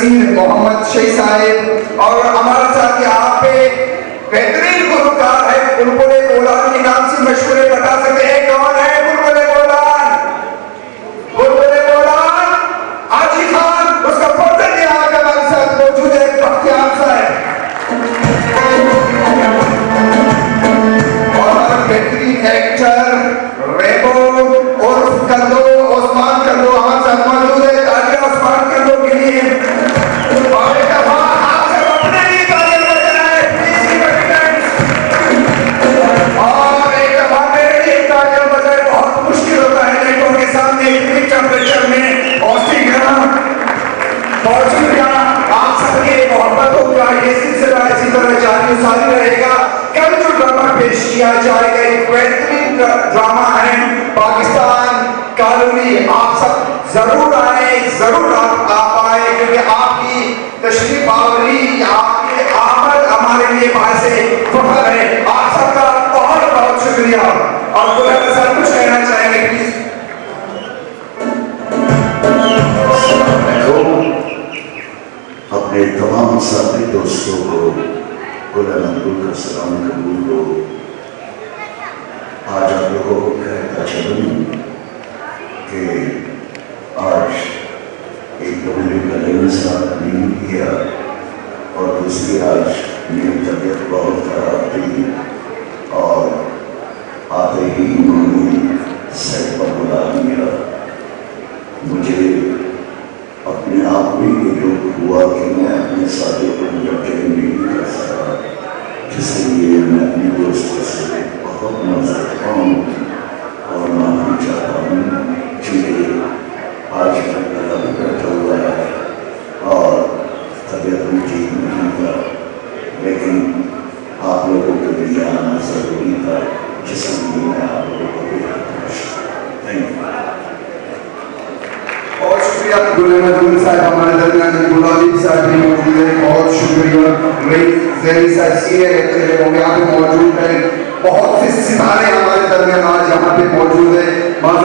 नसीर मोहम्मद शेख साहिब और हमारे साथ यहाँ पे बेहतरीन गुलकार है बुलबुले बोलान के नाम से मशहूर है। बता सकते हैं कौन है बुलबुले बोलान? बुलबुले बोलान आजी खान, उसका फर्जंद यहाँ पे हमारे साथ मौजूद है बख्तियार साहब। और हमारा बेहतरीन एक्टर रेबो उर्फ कंदो ओस्मान कंदो हमारे साथ मौजूद है। तालियां ओस्मान कंदो के लिए। और एक दफा आप सब अपने लिए तालियां बजाएं प्लीज कीप इट टेंस। और एक दफा मेरे लिए तालियां बजाएं। बहुत मुश्किल होता है लाइटों के सामने इतनी टेंपरेचर में ऑस्ट्रेलिया पहुंचना। आप सबके मोहब्बतों का ये सिलसिला इसी तरह जारी सारी रहेगा। कल जो ड्रामा पेश किया जाएगा एक बेहतरीन ड्रामा है पाकिस्तान कॉलोनी। आप सब जरूर आए, जरूर आप आए क्योंकि आपकी तशरीफ आवरी, आपकी आमद हमारे लिए बायस फख्र है। आप सबका बहुत बहुत शुक्रिया। और बुलंद सर कुछ कहना चाहेंगे प्लीज? अपने तमाम साथी दोस्तों को का सलाम कबूल हो। आज आप लोगों को कहता चलूं कि आज एक तो मेरे गले में साथ नहीं किया और दूसरी आज मेरी तबीयत बहुत खराब थी और आते ही उन्होंने सेट पर बुला लिया। मुझे अपने आप में ये दुख हुआ कि मैं अपने साथियों को एंटरटेन नहीं कर सका, इसलिए मैं अपने दोस्तों से बहुत माजरत हूँ और माफी चाहता हूँ क्योंकि आज मैं गला भी बैठा हुआ है और तबीयत भी ठीक नहीं था, लेकिन आप लोगों के लिए आना जरूरी था, जिसलिए मैं आप लोगों को बेहद खुश हूँ। Thank you. बहुत शुक्रिया गुलाम साहब, हमारे दरमियान गुलाम साहब भी मौजूद है। बहुत शुक्रिया ज़ेरी साहब सीनियर लेक्चरर वो यहाँ पे मौजूद है। बहुत से सितारे हमारे दरमियान आज यहाँ पे मौजूद है।